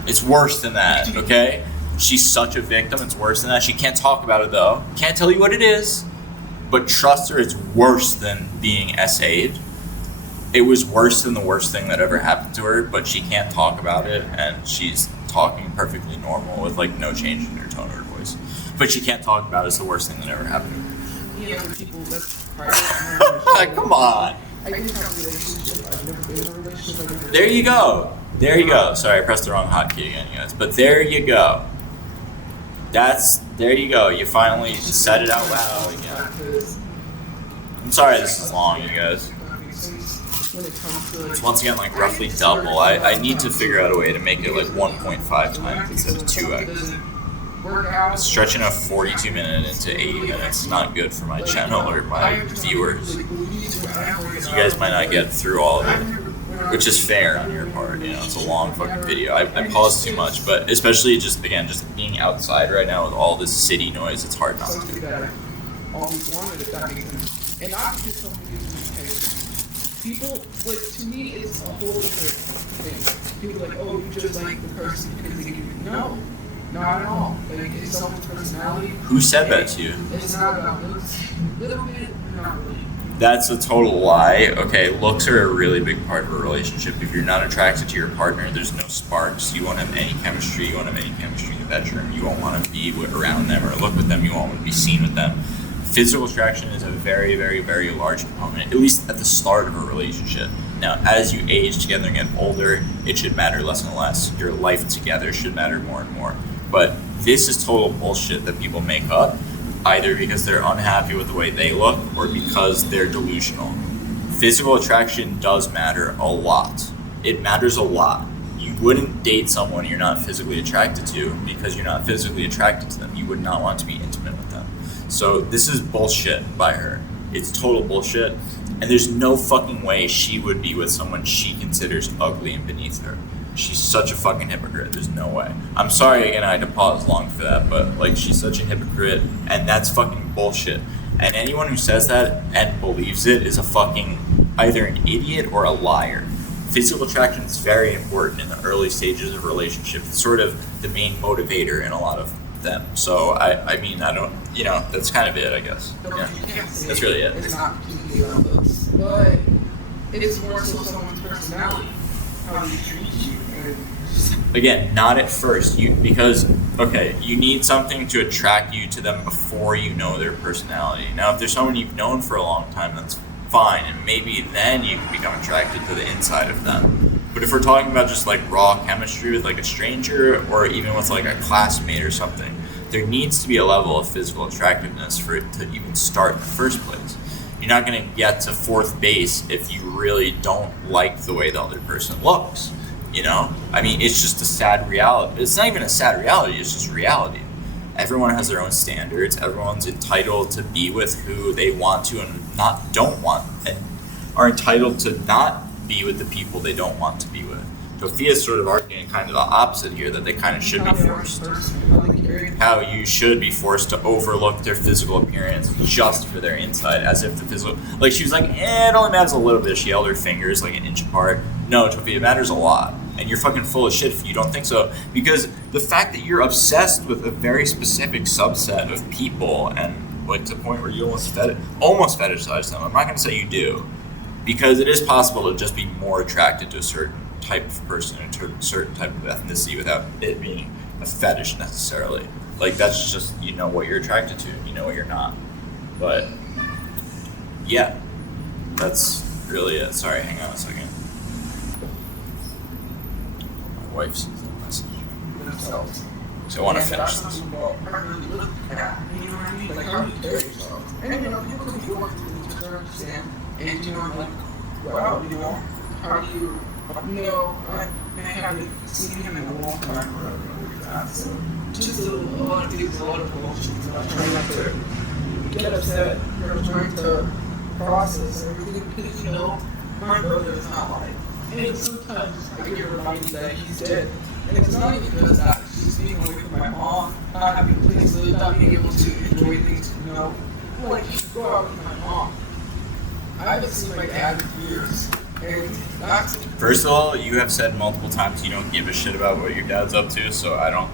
It's worse than that, okay? She's such a victim, it's worse than that. She can't talk about it, though. Can't tell you what it is. But trust her, it's worse than being essayed. It was worse than the worst thing that ever happened to her, but she can't talk about it, and she's talking perfectly normal with, like, no change in her tone or her voice. But she can't talk about it. It's the worst thing that ever happened to her. Yeah, people, that's Come on. I didn't have a relationship. I've never been in a relationship. There you go. There you go. Sorry, I pressed the wrong hotkey again, you guys. But there you go. There you go. You finally said it out loud again. I'm sorry this is long, you guys. It's once again like roughly double. I need to figure out a way to make it like 1.5 times instead of 2x. Stretching a 42 minute into 80 minutes is not good for my channel or my viewers. You guys might not get through all of it, which is fair on your part. You know, it's a long fucking video. I pause too much, but especially just being outside right now with all this city noise, it's hard not to. And not because somebody is people, like, to me, it's a whole different thing. People are like, oh, you just like the person because they give you. No, not at all. Like, it's someone's personality. Who said that to you? It's not about looks. A little bit, not really. That's a total lie. Okay, looks are a really big part of a relationship. If you're not attracted to your partner, there's no sparks. You won't have any chemistry. You won't have any chemistry in the bedroom. You won't want to be around them or look with them. You won't want to be seen with them. Physical attraction is a very, very, very large component, at least at the start of a relationship. Now, as you age together and get older, it should matter less and less. Your life together should matter more and more. But this is total bullshit that people make up, either because they're unhappy with the way they look or because they're delusional. Physical attraction does matter a lot. It matters a lot. You wouldn't date someone you're not physically attracted to because you're not physically attracted to them. You would not want to be intimate with them. So this is bullshit by her. It's total bullshit. And there's no fucking way she would be with someone she considers ugly and beneath her. She's such a fucking hypocrite. There's no way. I'm sorry again I had to pause long for that, but like she's such a hypocrite and that's fucking bullshit. And anyone who says that and believes it is a fucking either an idiot or a liar. Physical attraction is very important in the early stages of a relationship. It's sort of the main motivator in a lot of them. So I mean, I don't, that's kind of it, I guess. Yeah, that's really it. It's not completely about looks, but it's more so someone's personality, how they treat you. Again, not at first, because you need something to attract you to them before you know their personality. Now, if there's someone you've known for a long time, that's fine, and maybe then you can become attracted to the inside of them. But if we're talking about just like raw chemistry with like a stranger, or even with like a classmate or something, there needs to be a level of physical attractiveness for it to even start in the first place. You're not going to get to fourth base if you really don't like the way the other person looks. I mean, it's just a sad reality. It's not even a sad reality, it's just reality. Everyone has their own standards. Everyone's entitled to be with who they want to and don't want, and are entitled to not be with the people they don't want to be with. Tophia's sort of arguing kind of the opposite here, that they kind of should be forced. How you should be forced to overlook their physical appearance just for their inside, as if the physical... Like, she was like, it only matters a little bit. She held her fingers like an inch apart. No, Tophia, it matters a lot. And you're fucking full of shit if you don't think so. Because the fact that you're obsessed with a very specific subset of people, and like to the point where you almost fetishize them. I'm not going to say you do. Because it is possible to just be more attracted to a certain type of person, a certain type of ethnicity, without it being a fetish necessarily. Like, that's just, what you're attracted to, what you're not. But, yeah, that's really it. Sorry, hang on a second. My wife sent a message. So I want to finish this. You know what I mean? Like, how do you carry yourself? And, you could be going through this to understand. And, like, wow, how do you... I haven't seen him in a long time or whatever. So just a lot of things, a lot of emotions. I'm trying not to get upset. I'm trying to process everything because, my brother is not like. And sometimes I get reminded that he's dead. And it's not even because that. It's just being away from my mom, not having a place to live, not being able to enjoy things, Like, you should go out with my mom. I haven't seen my dad in years. First of all, you have said multiple times you don't give a shit about what your dad's up to, so I don't,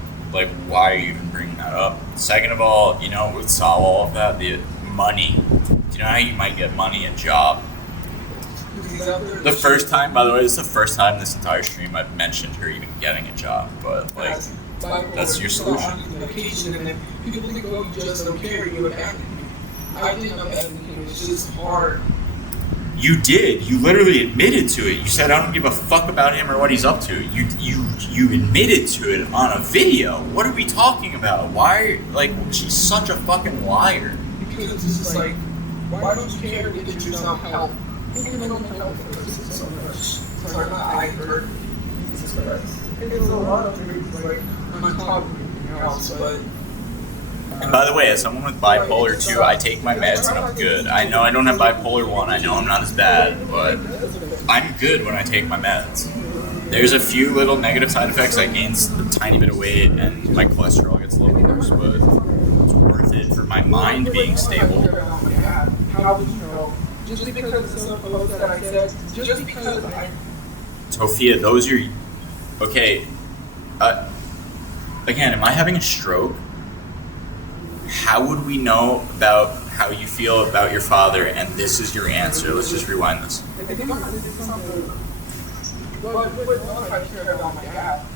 why are you even bringing that up? Second of all, with solve all of that, the money. Do you know how you might get money and job? The first time, by the way, this is the first time this entire stream I've mentioned her even getting a job, but, that's your solution. People think, you just don't care, you abandoned me. I didn't abandon him, it's just hard. You did. You literally admitted to it. You said, I don't give a fuck about him or what he's up to. You admitted to it on a video. What are we talking about? Why? She's such a fucking liar. Because it's just why don't you care to get yourself help? Even though mental health is so much. Sorry, I heard Jesus Christ. It's a lot of things, on top of everything else, but... And by the way, as someone with bipolar 2, I take my meds and I'm good. I know I don't have bipolar 1, I know I'm not as bad, but I'm good when I take my meds. There's a few little negative side effects. I gain a tiny bit of weight and my cholesterol gets a little worse, but it's worth it for my mind being stable. How would you know? Just because of some posts that I said, just because I... Tophia, those are... Okay, again, am I having a stroke? How would we know about how you feel about your father, and this is your answer? Let's just rewind this.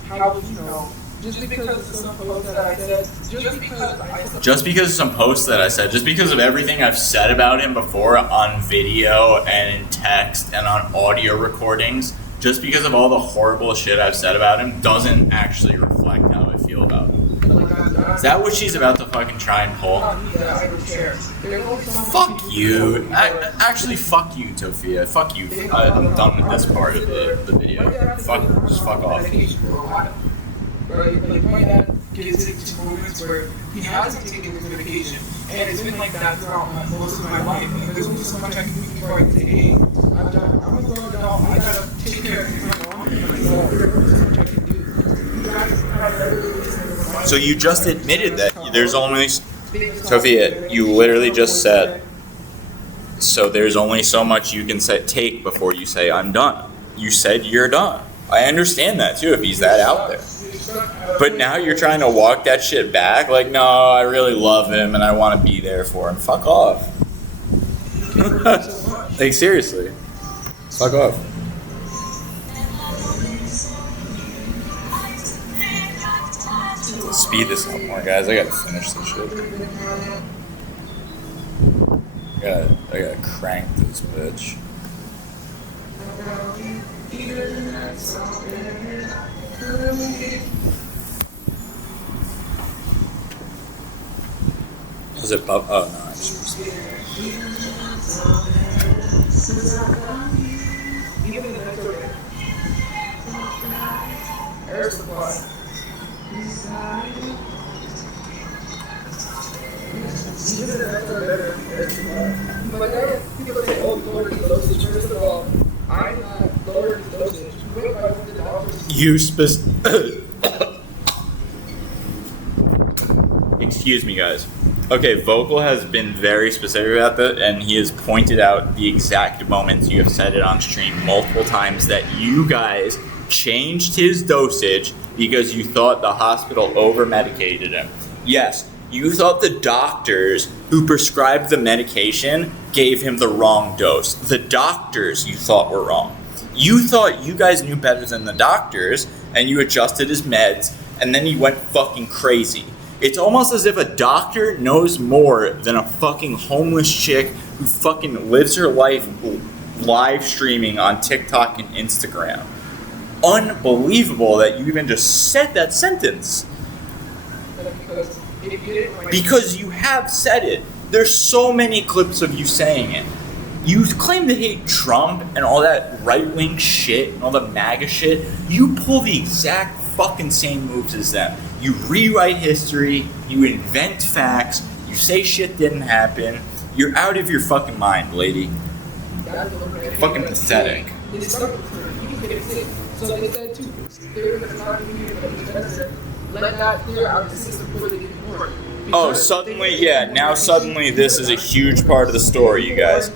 How would you know? Just because of some posts that I said, just because of some posts that I said, just because of everything I've said about him before on video and in text and on audio recordings, just because of all the horrible shit I've said about him doesn't actually reflect how I feel about him. Is that what she's about to fucking try and pull? Fuck you. Actually, fuck you, Tophia. Fuck you. I'm done with this part of the video. Just fuck off. Right? My dad gets into moments where he hasn't taken his medication, and it's been like that throughout most of my life. And there's only so much I can do before I say, hey, I'm a grown adult, I gotta take care of my mom and myself. There's so much I can do. So you just admitted that there's only... Tophia, you literally just said, so there's only so much you can take before you say, I'm done. You said you're done. I understand that too, if he's that out there. But now you're trying to walk that shit back? Like, no, I really love him and I want to be there for him. Fuck off. Like, seriously. Fuck off. Speed this up more, guys. I gotta finish this shit. I gotta crank this bitch. Is it bub? Oh no, I'm just. Air supply. But then people say, oh, lower the dosage. First of all, I'm not lowering the dosage. What if I went to the doctor? Excuse me, guys. Okay, Vocal has been very specific about that, and he has pointed out the exact moments you have said it on stream multiple times that you guys changed his dosage because you thought the hospital over-medicated him. Yes, you thought the doctors who prescribed the medication gave him the wrong dose. The doctors you thought were wrong. You thought you guys knew better than the doctors, and you adjusted his meds, and then he went fucking crazy. It's almost as if a doctor knows more than a fucking homeless chick who fucking lives her life live streaming on TikTok and Instagram. Unbelievable that you even just said that sentence. Because you have said it. There's so many clips of you saying it. You claim to hate Trump and all that right-wing shit and all the MAGA shit. You pull the exact fucking same moves as them. You rewrite history, you invent facts, you say shit didn't happen. You're out of your fucking mind, lady. Fucking pathetic. So they said too, they're going to let that clear out the system before they get more. Oh, suddenly, yeah, now suddenly this is a huge part of the story, you guys.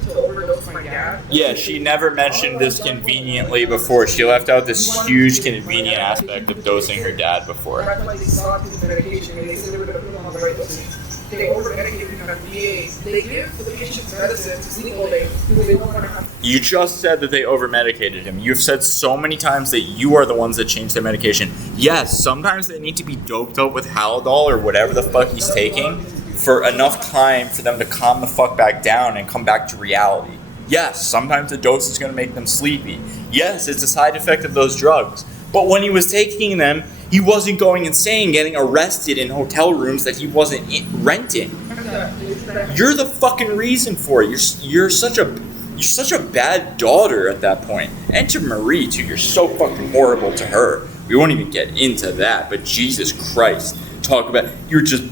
Yeah, she never mentioned this conveniently before. She left out this huge convenient aspect of dosing her dad before. They over-medicate him on VA. They give the patients medicine to sleep all day because they don't want to have. You just said that they over-medicated him. You've said so many times that you are the ones that changed their medication. Yes, sometimes they need to be doped up with Haldol or whatever the fuck he's taking for enough time for them to calm the fuck back down and come back to reality. Yes, sometimes the dose is going to make them sleepy. Yes, it's a side effect of those drugs. But when he was taking them, he wasn't going insane, getting arrested in hotel rooms that he wasn't renting. You're the fucking reason for it. You're such a bad daughter at that point. And to Marie too. You're so fucking horrible to her. We won't even get into that. But Jesus Christ, talk about you're just.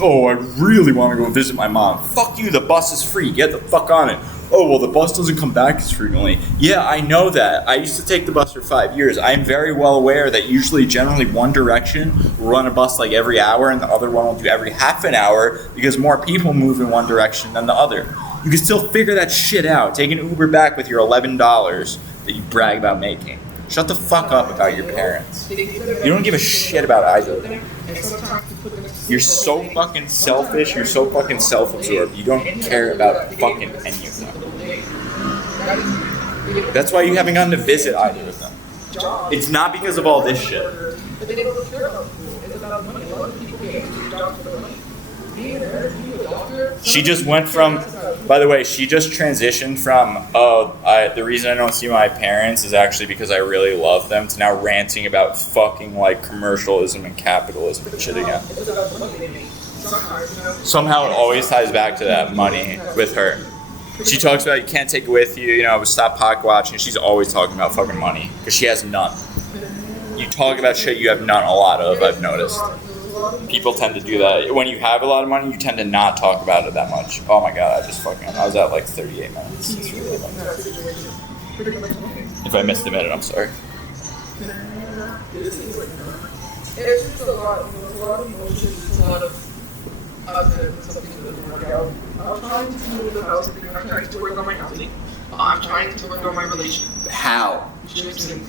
Oh, I really want to go visit my mom. Fuck you. The bus is free. Get the fuck on it. Oh, well, the bus doesn't come back as frequently. Yeah, I know that. I used to take the bus for 5 years. I'm very well aware that generally one direction will run a bus like every hour and the other one will do every half an hour because more people move in one direction than the other. You can still figure that shit out. Take an Uber back with your $11 that you brag about making. Shut the fuck up about your parents. You don't give a shit about either of them. You're so fucking selfish. You're so fucking self-absorbed. You don't care about fucking any of them. That's why you haven't gotten to visit either of them. It's not because of all this shit. She just went from, by the way, she just transitioned from, the reason I don't see my parents is actually because I really love them, to now ranting about fucking, like, commercialism and capitalism and shit again. Somehow it always ties back to that money with her. She talks about you can't take it with you, stop pocket watching. She's always talking about fucking money because she has none. You talk about shit you have none a lot of, I've noticed. People tend to do that. When you have a lot of money, you tend to not talk about it that much. Oh my god, I was at like 38 minutes. It's really long. If I missed a minute, I'm sorry. It's just a lot of emotions, a lot of something that doesn't work out. I'm trying to move the house, I'm trying to work on my housing. I'm trying to work on my relationship. How? Trips in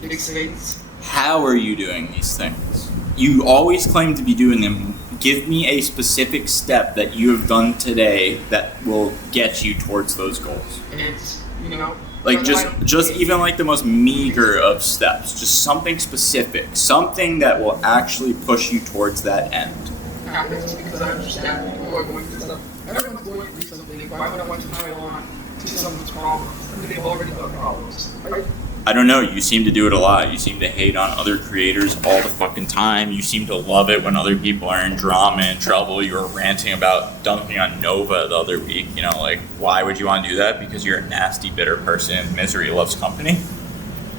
big states. How are you doing these things? You always claim to be doing them. Give me a specific step that you have done today that will get you towards those goals. It's, like just even like the most meager of steps, just something specific, something that will actually push you towards that end. Happens because I understand people are going through stuff. Everyone's going through something. Why would I want to pile on to someone's problems? Because they've already got problems. Right? I don't know, you seem to do it a lot. You seem to hate on other creators all the fucking time. You seem to love it when other people are in drama and trouble. You were ranting about dunking on Nova the other week. Why would you want to do that? Because you're a nasty, bitter person. Misery loves company.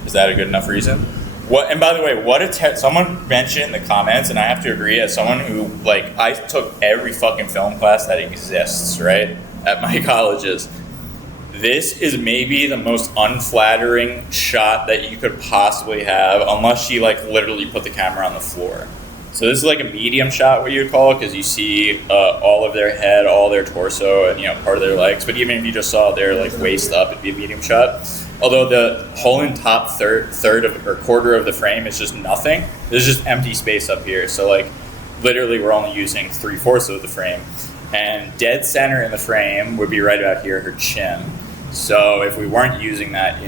Is that a good enough reason? What? And by the way, someone mentioned in the comments, and I have to agree, as someone who, I took every fucking film class that exists, right, at my colleges. This is maybe the most unflattering shot that you could possibly have, unless she literally put the camera on the floor. So this is a medium shot, what you would call it, because you see all of their head, all their torso, and part of their legs. But even if you just saw their waist up, it'd be a medium shot. Although the whole in top third of or quarter of the frame is just nothing. There's just empty space up here. So literally we're only using 3/4 of the frame. And dead center in the frame would be right about here, her chin. So if we weren't using that,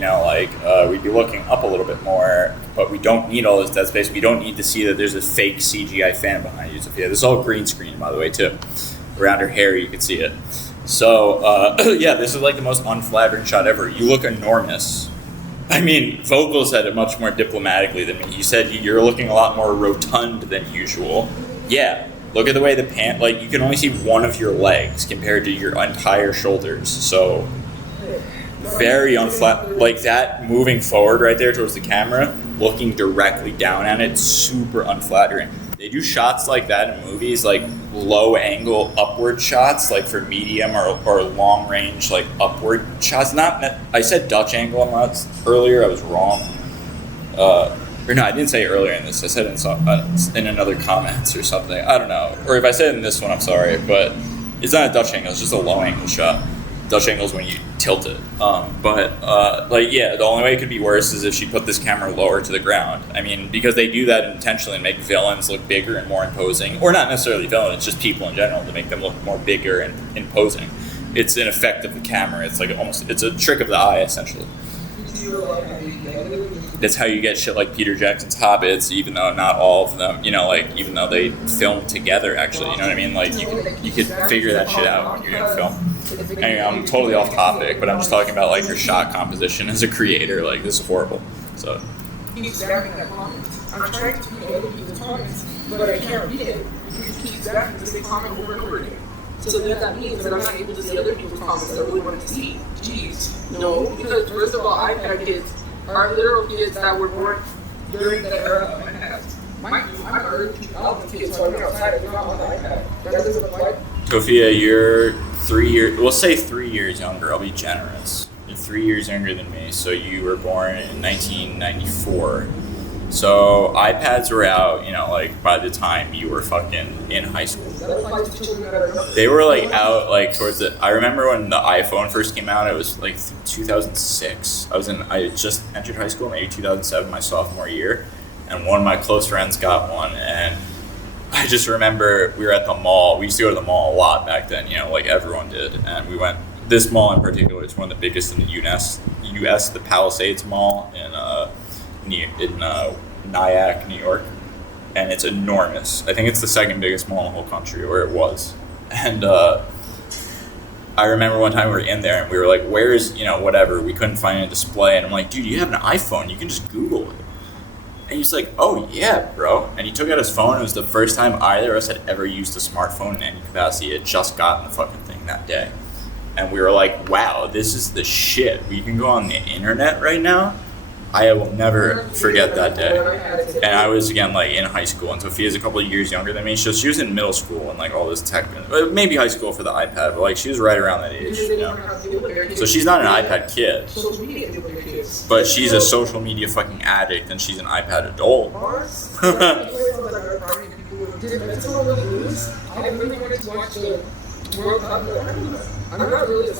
we'd be looking up a little bit more, but we don't need all this dead space. We don't need to see that there's a fake CGI fan behind you, Tophia. This is all green screen, by the way, too. Around her hair, you can see it. So, yeah, this is the most unflattering shot ever. You look enormous. I mean, Vogel said it much more diplomatically than me. He said you're looking a lot more rotund than usual. Yeah. Look at the way the pant, you can only see one of your legs compared to your entire shoulders. So, very unflat, that moving forward right there towards the camera, looking directly down at it, super unflattering. They do shots like that in movies, low angle upward shots, for medium or long range, upward shots. I said Dutch angle earlier, I was wrong. Or no, I didn't say it earlier in this. I said it in another comments or something. I don't know. Or if I said it in this one, I'm sorry. But it's not a Dutch angle. It's just a low angle shot. Dutch angle is when you tilt it. Yeah, the only way it could be worse is if she put this camera lower to the ground. I mean, because they do that intentionally and make villains look bigger and more imposing. Or not necessarily villains, just people in general, to make them look more bigger and imposing. It's an effect of the camera. It's it's a trick of the eye, essentially. That's how you get shit like Peter Jackson's Hobbits, even though not all of them, even though they filmed together, actually, you know what I mean? You could figure that shit out when you're gonna film. Anyway, I'm totally off topic, but I'm just talking about, your shot composition as a creator. This is horrible, so. Keep spamming that comment. I'm trying to read other people's comments, but I can't read it because you keep spamming the same comment over and over again. So then that means that I'm not able to see other people's comments that I really want to see. Jeez. No, because first of all, iPad kids are literal kids that were born during the era of iPads. Mind you, I'm an early 2000s kid, so I went outside and got on the iPad. That doesn't apply. Tophia, you're 3 years, we'll say 3 years younger, I'll be generous. You're 3 years younger than me, so you were born in 1994. So iPads were out, by the time you were fucking in high school. They were out towards I remember when the iPhone first came out, it was 2006. I just entered high school, maybe 2007, my sophomore year, and one of my close friends got one, and I just remember we were at the mall. We used to go to the mall a lot back then, everyone did, and we went, this mall in particular, it's one of the biggest in the US, the Palisades Mall in Nyack, New York, and it's enormous. I think it's the second biggest mall in the whole country, or it was. And I remember one time we were in there and we were like, where's, whatever, we couldn't find a display, and I'm like, dude, you have an iPhone, you can just Google it. And he's like, oh yeah, bro. And he took out his phone. It was the first time either of us had ever used a smartphone in any capacity. It had just gotten the fucking thing that day. And we were like, wow, this is the shit. We can go on the internet right now. I will never forget that day. And I was, again, in high school. And Tophia's a couple of years younger than me. So she was in middle school and, all this tech. Maybe high school for the iPad. But, she was right around that age, So she's not an iPad kid. But she's a social media fucking addict. And she's an iPad adult. I'm not really a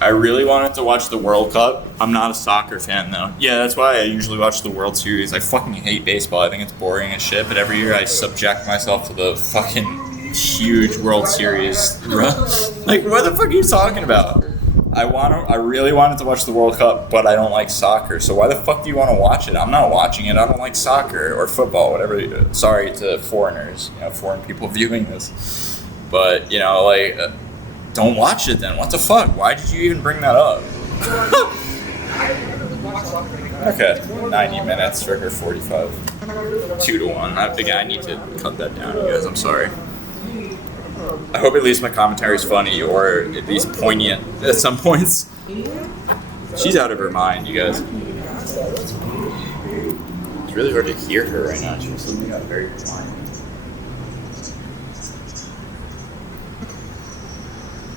I really wanted to watch the World Cup. I'm not a soccer fan though. Yeah, that's why I usually watch the World Series. I fucking hate baseball. I think it's boring as shit, but every year I subject myself to the fucking huge World Series. Like, what the fuck are you talking about? I really wanted to watch the World Cup, but I don't like soccer. So why the fuck do you want to watch it? I'm not watching it. I don't like soccer or football, whatever. Sorry to foreigners, foreign people viewing this. But, don't watch it then. What the fuck? Why did you even bring that up? Okay, 90 minutes for her 45. 2-1. Again, I need to cut that down, you guys. I'm sorry. I hope at least my commentary is funny or at least poignant at some points. She's out of her mind, you guys. It's really hard to hear her right now. She's suddenly got very quiet.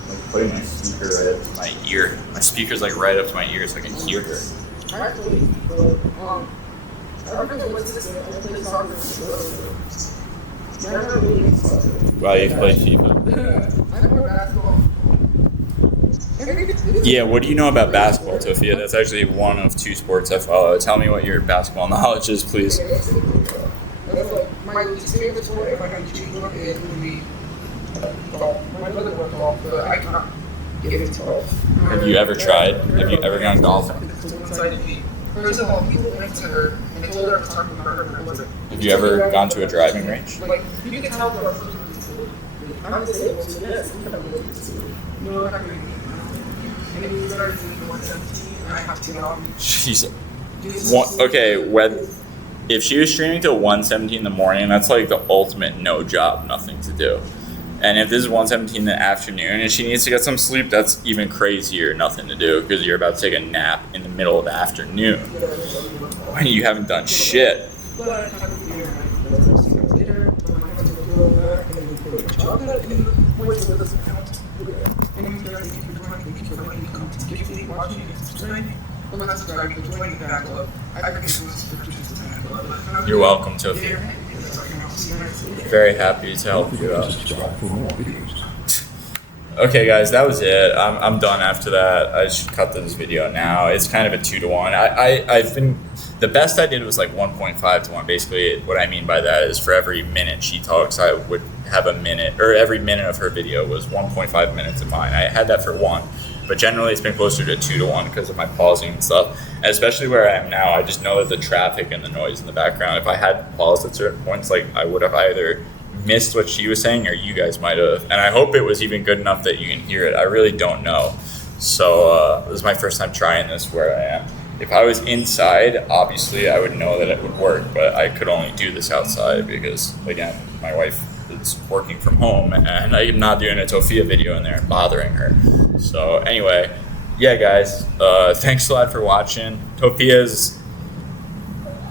I'm putting my speaker right up to my ear. My speaker's like right up to my ear so I can hear her. Wow, you play FIFA. Yeah, what do you know about basketball, Tophia? That's actually one of 2 sports I follow. Tell me what your basketball knowledge is, please. My least favorite sport, if I had to choose one, it would be golf. My brother went golf, but I can't get into golf. Have you ever tried? Have you ever gone golfing? First of all, people went to her and they told her I was talking about her. Have you ever gone to a driving range? Like, you can tell her I'm disabled, so yes. No, I'm not going to. And then we started doing 117, and I have to get on. Jeez. Okay, if she was streaming till 1:17 in the morning, that's like the ultimate no job, nothing to do. And if this is 1:17 in the afternoon and she needs to get some sleep, that's even crazier, nothing to do, because you're about to take a nap in the middle of the afternoon when you haven't done shit. You're welcome, Tophia. Very happy to help you out. Okay, guys, that was it. I'm done after that. I should cut this video now. It's kind of a 2-1. I've been, the best I did was like 1.5 to 1. Basically, what I mean by that is for every minute she talks, I would have a minute, or every minute of her video was 1.5 minutes of mine. I had that for 1. But generally, it's been closer to 2-1 because of my pausing and stuff. And especially where I am now, I just know that the traffic and the noise in the background, if I had paused at certain points, like I would have either missed what she was saying or you guys might have. And I hope it was even good enough that you can hear it. I really don't know. So this is my first time trying this where I am. If I was inside, obviously I would know that it would work, but I could only do this outside because, again, my wife is working from home and I'm not doing a Tophia video in there and bothering her. So anyway, yeah, guys, thanks a lot for watching. Tophia's,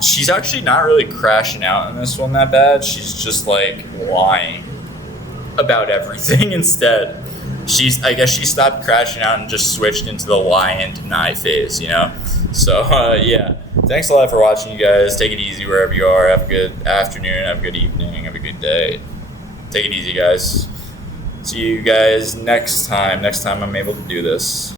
she's actually not really crashing out in this one that bad. She's just like lying about everything instead. I guess she stopped crashing out and just switched into the lie and deny phase, So yeah, thanks a lot for watching, you guys. Take it easy wherever you are. Have a good afternoon, have a good evening, have a good day. Take it easy, guys. See you guys next time I'm able to do this.